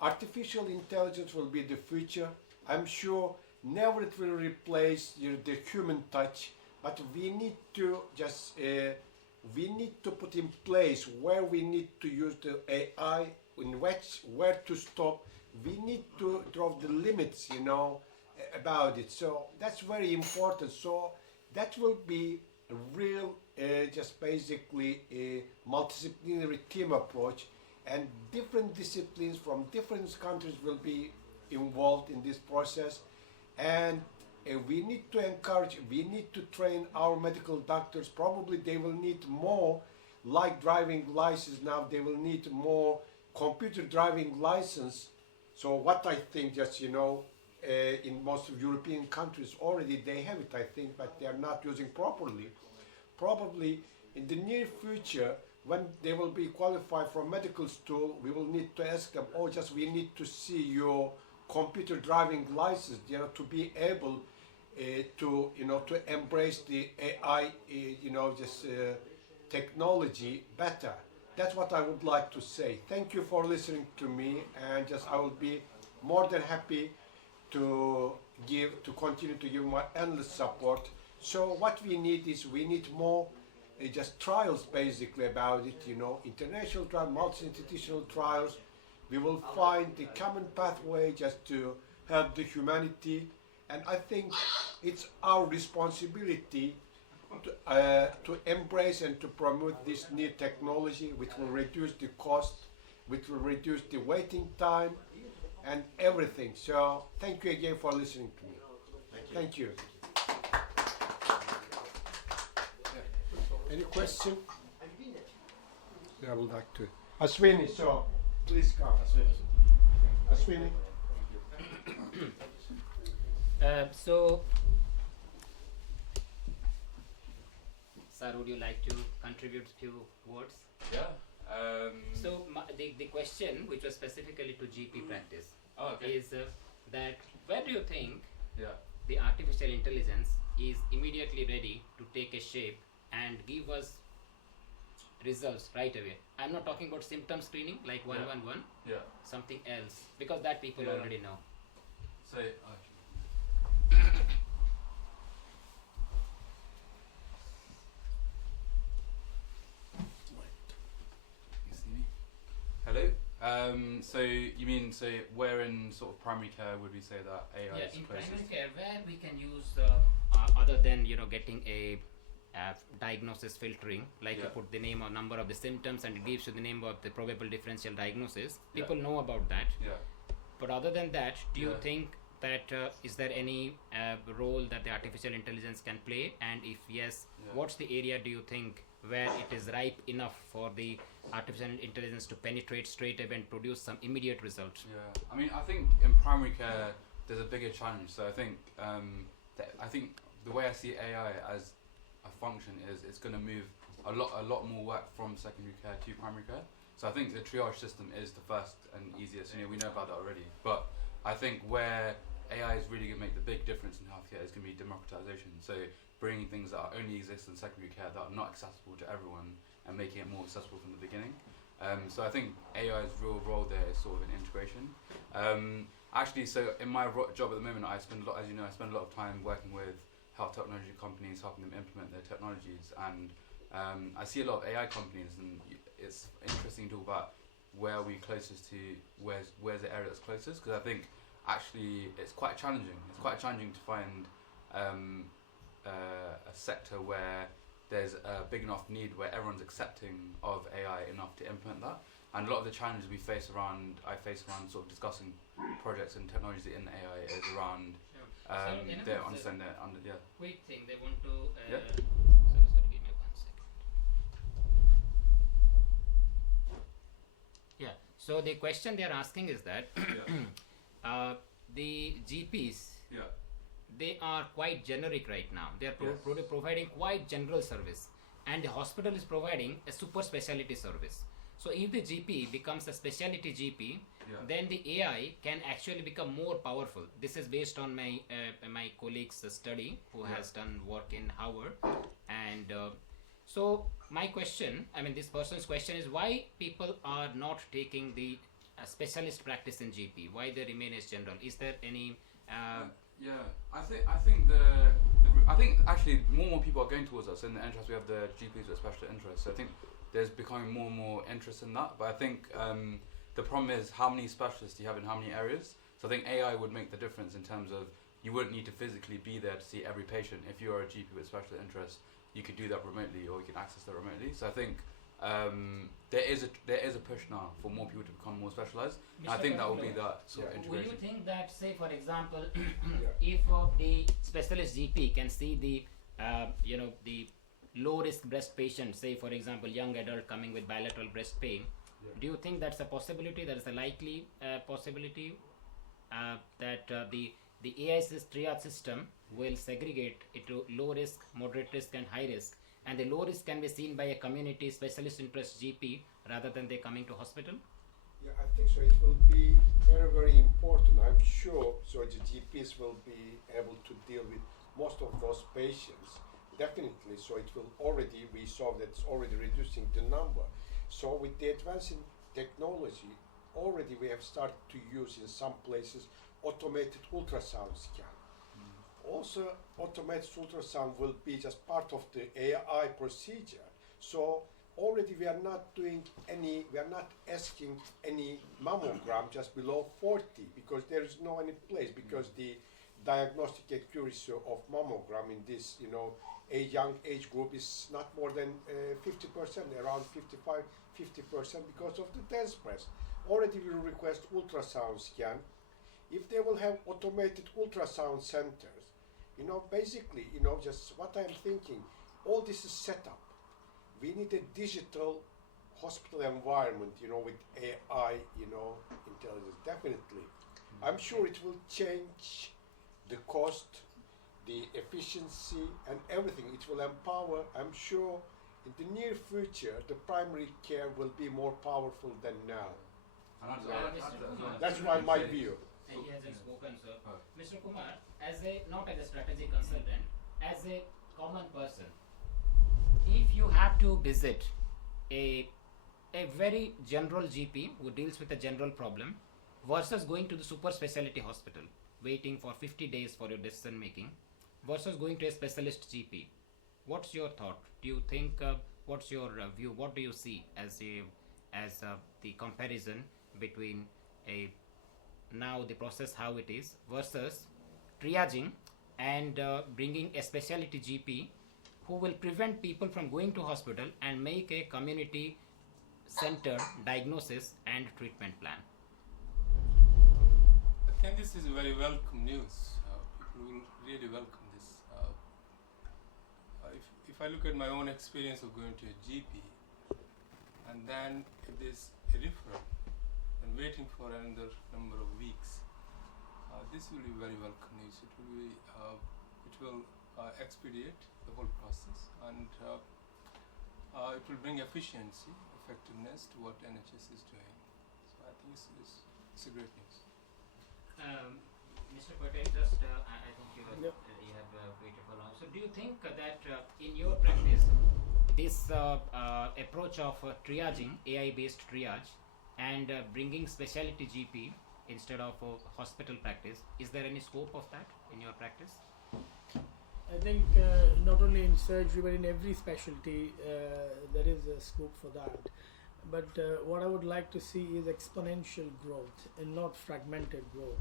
Artificial intelligence will be the future. I'm sure never it will replace the human touch, but we need to just we need to put in place where we need to use the AI, where to stop. We need to draw the limits, about it. So that's very important. So that will be a real, just basically a multidisciplinary team approach, and different disciplines from different countries will be involved in this process. And we need to encourage, we need to train our medical doctors. Probably they will need more, like driving license now, they will need more computer driving license. So what I think, just, in most of European countries already they have it, I think, but they are not using properly. Probably in the near future, when they will be qualified for medical school, we will need to ask them, oh, just we need to see your computer driving license, to be able to embrace the AI, technology better. That's what I would like to say. Thank you for listening to me, and just I will be more than happy to continue to give my endless support. So what we need is we need more just trials basically about it, international trials, multi-institutional trials. We will find the common pathway just to help the humanity, and I think it's our responsibility to embrace and to promote this new technology, which will reduce the cost, which will reduce the waiting time, and everything. So thank you again for listening to me. Thank you. Any question? I would like to. Aswini, so please come. Aswini. So, sir, would you like to contribute a few words? Yeah. So the question, which was specifically to GP practice, is that where do you think the artificial intelligence is immediately ready to take a shape and give us results right away? I'm not talking about symptom screening like 111, something else, because that people already know. Say, hello? So you mean, where in sort of primary care would we say that AI is in closest? primary care, where we can use other than getting a diagnosis filtering, like you put the name or number of the symptoms and it gives you the name of the probable differential diagnosis. People know about that. But other than that, do you think that is there any role that the artificial intelligence can play, and if yes, what's the area do you think where it is ripe enough for the artificial intelligence to penetrate straight away and produce some immediate results? I mean, I think in primary care there's a bigger challenge. So I think the way I see AI as a function is it's going to move a lot more work from secondary care to primary care. So I think the triage system is the first and easiest. We know about that already. But I think where AI is really going to make the big difference in healthcare is going to be democratization. So bringing things that only exist in secondary care that are not accessible to everyone and making it more accessible from the beginning. So I think AI's real role there is sort of an integration. Actually, so in my job at the moment, I spend a lot, as you know, I spend a lot of time working with health technology companies, helping them implement their technologies. And I see a lot of AI companies, and it's interesting to talk about where are we closest to, where's the area that's closest, because I think actually it's quite challenging. It's quite challenging to find a sector where there's a big enough need where everyone's accepting of AI enough to implement that. And a lot of the challenges I face around sort of discussing projects and technologies in AI is around they understand that quick thing they want to Yeah. sorry, give me 1 second. Yeah, so the question they are asking is that the GPs, they are quite generic right now. They are providing quite general service, and the hospital is providing a super specialty service. So if the GP becomes a specialty GP, then the AI can actually become more powerful. This is based on my colleague's study who has done work in Howard. And so my question, this person's question is why people are not taking the specialist practice in GP? Why they remain as general? Is there any? I think actually more and more people are going towards us. In the interest, we have the GPs with special interests. So I think there's becoming more and more interest in that. But I think the problem is how many specialists do you have in how many areas? So I think AI would make the difference in terms of you wouldn't need to physically be there to see every patient. If you are a GP with special interest, you could do that remotely, or you can access that remotely. So I think there is a push now for more people to become more specialized. And I think that will be that sort of integration. Will you think that, say for example, if the specialist GP can see the the low risk breast patient, say for example young adult coming with bilateral breast pain, do you think that's a possibility? That is a likely possibility that the AI triage system will segregate into low risk, moderate risk, and high risk, and the low risk can be seen by a community specialist interest GP rather than they coming to hospital? Yeah, I think so. It will be very, very important. I'm sure. So the GPs will be able to deal with most of those patients. Definitely. So it will already, we saw that it's already reducing the number. So with the advance in technology, already we have started to use in some places automated ultrasound scan. Also, automated ultrasound will be just part of the AI procedure. So already we are not doing any, we are not asking any mammogram just below 40 because there is no any place, because the diagnostic accuracy of mammogram in this, a young age group is not more than 50%, around 55, 50% because of the dense breast. Already we will request ultrasound scan. If they will have automated ultrasound centers, basically, just what I'm thinking, all this is set up. We need a digital hospital environment, with AI, intelligence, definitely. I'm sure it will change the cost, the efficiency, and everything. It will empower, I'm sure, in the near future, the primary care will be more powerful than now. That's my view. He hasn't spoken, sir. Mr. Kumar, not as a strategy consultant, as a common person, if you have to visit a very general GP who deals with a general problem versus going to the super specialty hospital, waiting for 50 days for your decision making, versus going to a specialist GP, what's your thought? Do you think, what's your view? What do you see as the comparison between now the process how it is versus triaging and bringing a specialty GP who will prevent people from going to hospital and make a community centered diagnosis and treatment plan? I think this is very welcome news. People will really welcome this. If I look at my own experience of going to a GP and then if there's a referral and waiting for another number of weeks, this will be very welcome news. It will expedite the whole process, and it will bring efficiency, effectiveness to what NHS is doing. So I think it's a great news. Mr. Patel, just I think you have waited for long. So do you think that in your practice, this approach of triaging, AI-based triage, and bringing specialty GP instead of hospital practice, is there any scope of that in your practice? I think not only in surgery but in every specialty there is a scope for that. But what I would like to see is exponential growth and not fragmented growth.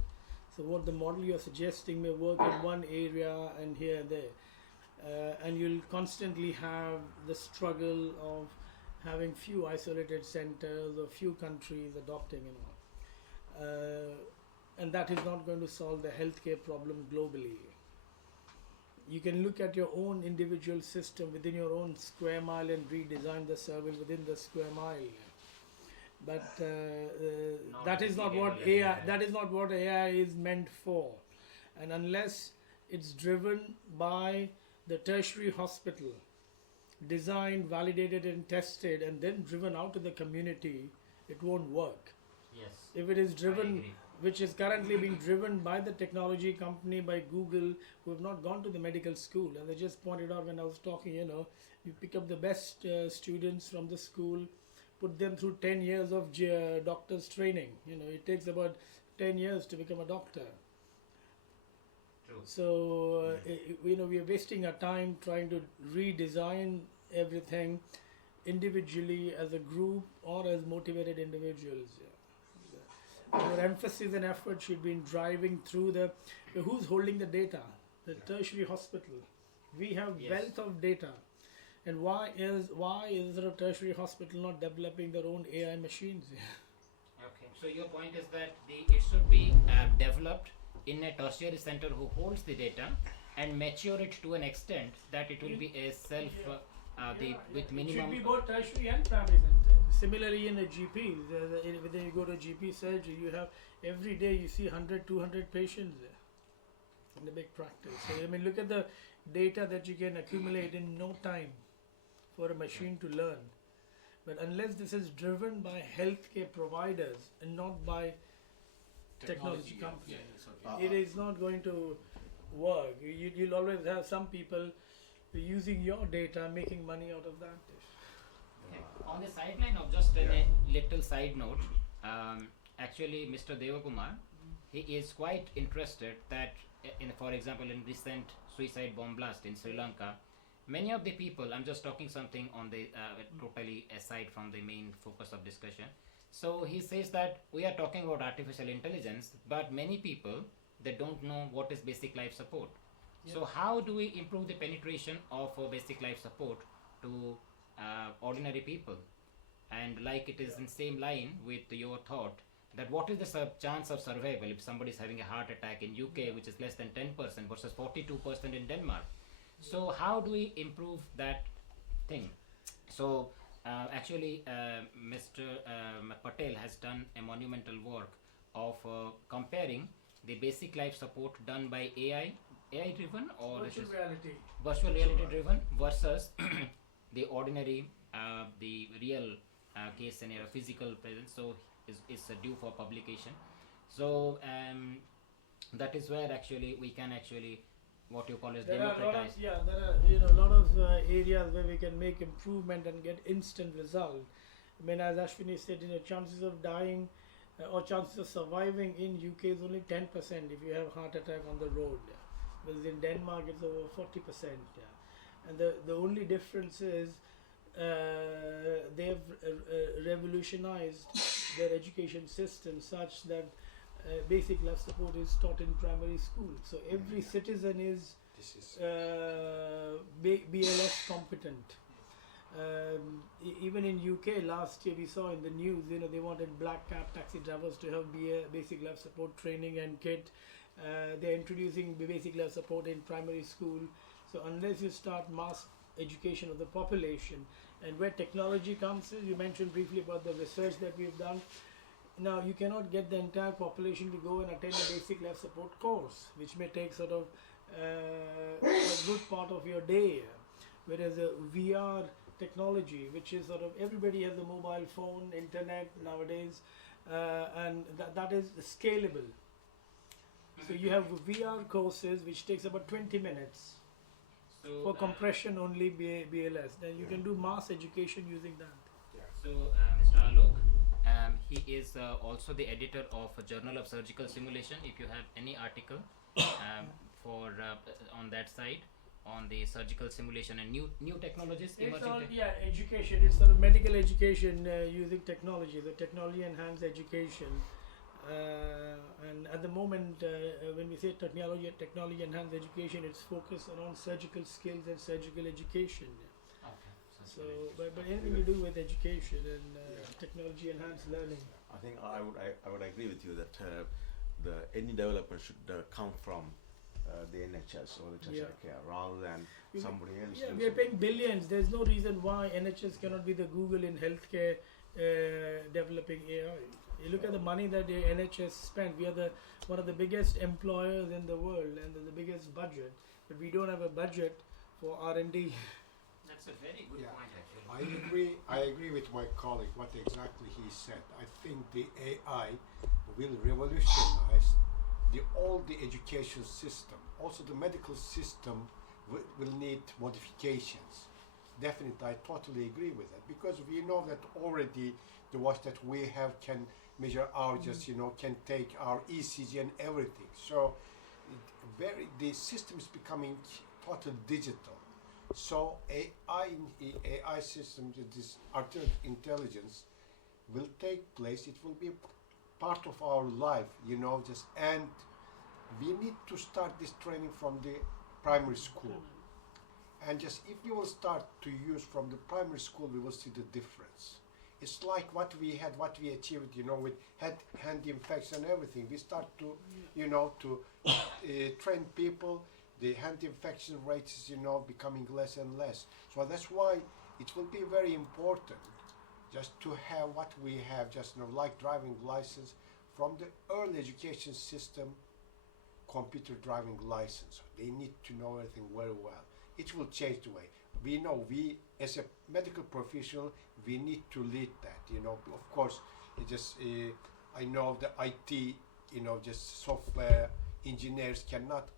So what the model you're suggesting may work in one area and here and there. And you'll constantly have the struggle of having few isolated centers or few countries adopting and all. And that is not going to solve the healthcare problem globally. You can look at your own individual system within your own square mile and redesign the service within the square mile. But that is not what AI. That is not what AI is meant for. And unless it's driven by the tertiary hospital, designed, validated, and tested, and then driven out to the community, it won't work. Yes. If it is driven, which is currently being driven by the technology company, by Google, who have not gone to the medical school. And they just pointed out when I was talking, you pick up the best students from the school, put them through 10 years of doctor's training. It takes about 10 years to become a doctor. True. So, we are wasting our time trying to redesign everything individually as a group or as motivated individuals. Our emphasis and effort should be in driving through who's holding the data? The tertiary hospital. We have wealth of data. And why is the tertiary hospital not developing their own AI machines? Okay. So your point is that it should be developed in a tertiary center who holds the data and mature it to an extent that it will be a self with minimum. It should be both tertiary and primary center. Similarly, in a GP, when you go to GP surgery, you have every day you see 100, 200 patients there in the big practice. So, look at the data that you can accumulate in no time for a machine to learn. But unless this is driven by healthcare providers and not by technology companies, it is not going to work. You'll always have some people using your data, making money out of that. Okay. On the sideline of just a little side note, actually Mr. Devakumar, he is quite interested that, for example, in recent suicide bomb blast in Sri Lanka, many of the people, I'm just talking something on the totally aside from the main focus of discussion. So he says that we are talking about artificial intelligence, but many people, they don't know what is basic life support. Yeah. So how do we improve the penetration of basic life support to ordinary people? And like it is in same line with your thought, that what is the chance of survival if somebody is having a heart attack in UK, which is less than 10% versus 42% in Denmark. So how do we improve that thing? So actually Mr. Patel has done a monumental work of comparing the basic life support done by AI driven or virtual reality driven versus the ordinary the real case scenario, physical presence. So is due for publication. So that is where actually we can actually what you call as democratize. There are a lot of areas where we can make improvement and get instant result. As Aswini said, chances of dying or chances of surviving in UK is only 10% if you have a heart attack on the road. Whereas in Denmark it's over 40%. And the only difference is they've revolutionized their education system such that basic life support is taught in primary school. So every citizen is BLS competent. Even in UK last year we saw in the news, they wanted black cab taxi drivers to have basic life support training and kit. They're introducing basic life support in primary school. So unless you start mass education of the population, and where technology comes in, you mentioned briefly about the research that we've done. Now you cannot get the entire population to go and attend a basic life support course, which may take sort of a good part of your day. Whereas a VR technology, which is sort of everybody has a mobile phone, internet nowadays, and that is scalable. So you have VR courses which takes about 20 minutes for compression only BLS. Then you can do mass education using that. So Mr. Alok, he is also the editor of a Journal of Surgical Simulation. If you have any article for on that side, on the surgical simulation and new technologies It's emerging. all, yeah, education. It's sort of medical education using technology. The technology enhanced education. And at the moment, when we say technology enhanced education, it's focused around surgical skills and surgical education. Okay. So, but anything to do with education and technology enhanced learning. I think I would agree with you that any development should come from the NHS or the tertiary care rather than somebody else. Yeah, we are paying billions. There's no reason why NHS cannot be the Google in healthcare developing AI. You look at the money that the NHS spent. We are one of the biggest employers in the world and the biggest budget, but we don't have a budget for R&D. That's a very good point, actually. I agree with my colleague. What exactly he said. I think the AI will revolutionize all the education system. Also, the medical system will need modifications. Definitely, I totally agree with that because we know that already the watch that we have can measure our can take our ECG and everything. So, the system is becoming totally digital. So, AI system, this artificial intelligence, will take place. It will be part of our life, and we need to start this training from the primary school. And just if we will start to use from the primary school, we will see the difference. It's like what we achieved, with hand infection and everything. We start to, train people. The hand infection rates is, becoming less and less. So that's why it will be very important just to have what we have, just like driving license from the early education system, computer driving license. They need to know everything very well. It will change the way. We know as a medical professional, we need to lead that. Of course, I know the IT, just software engineers cannot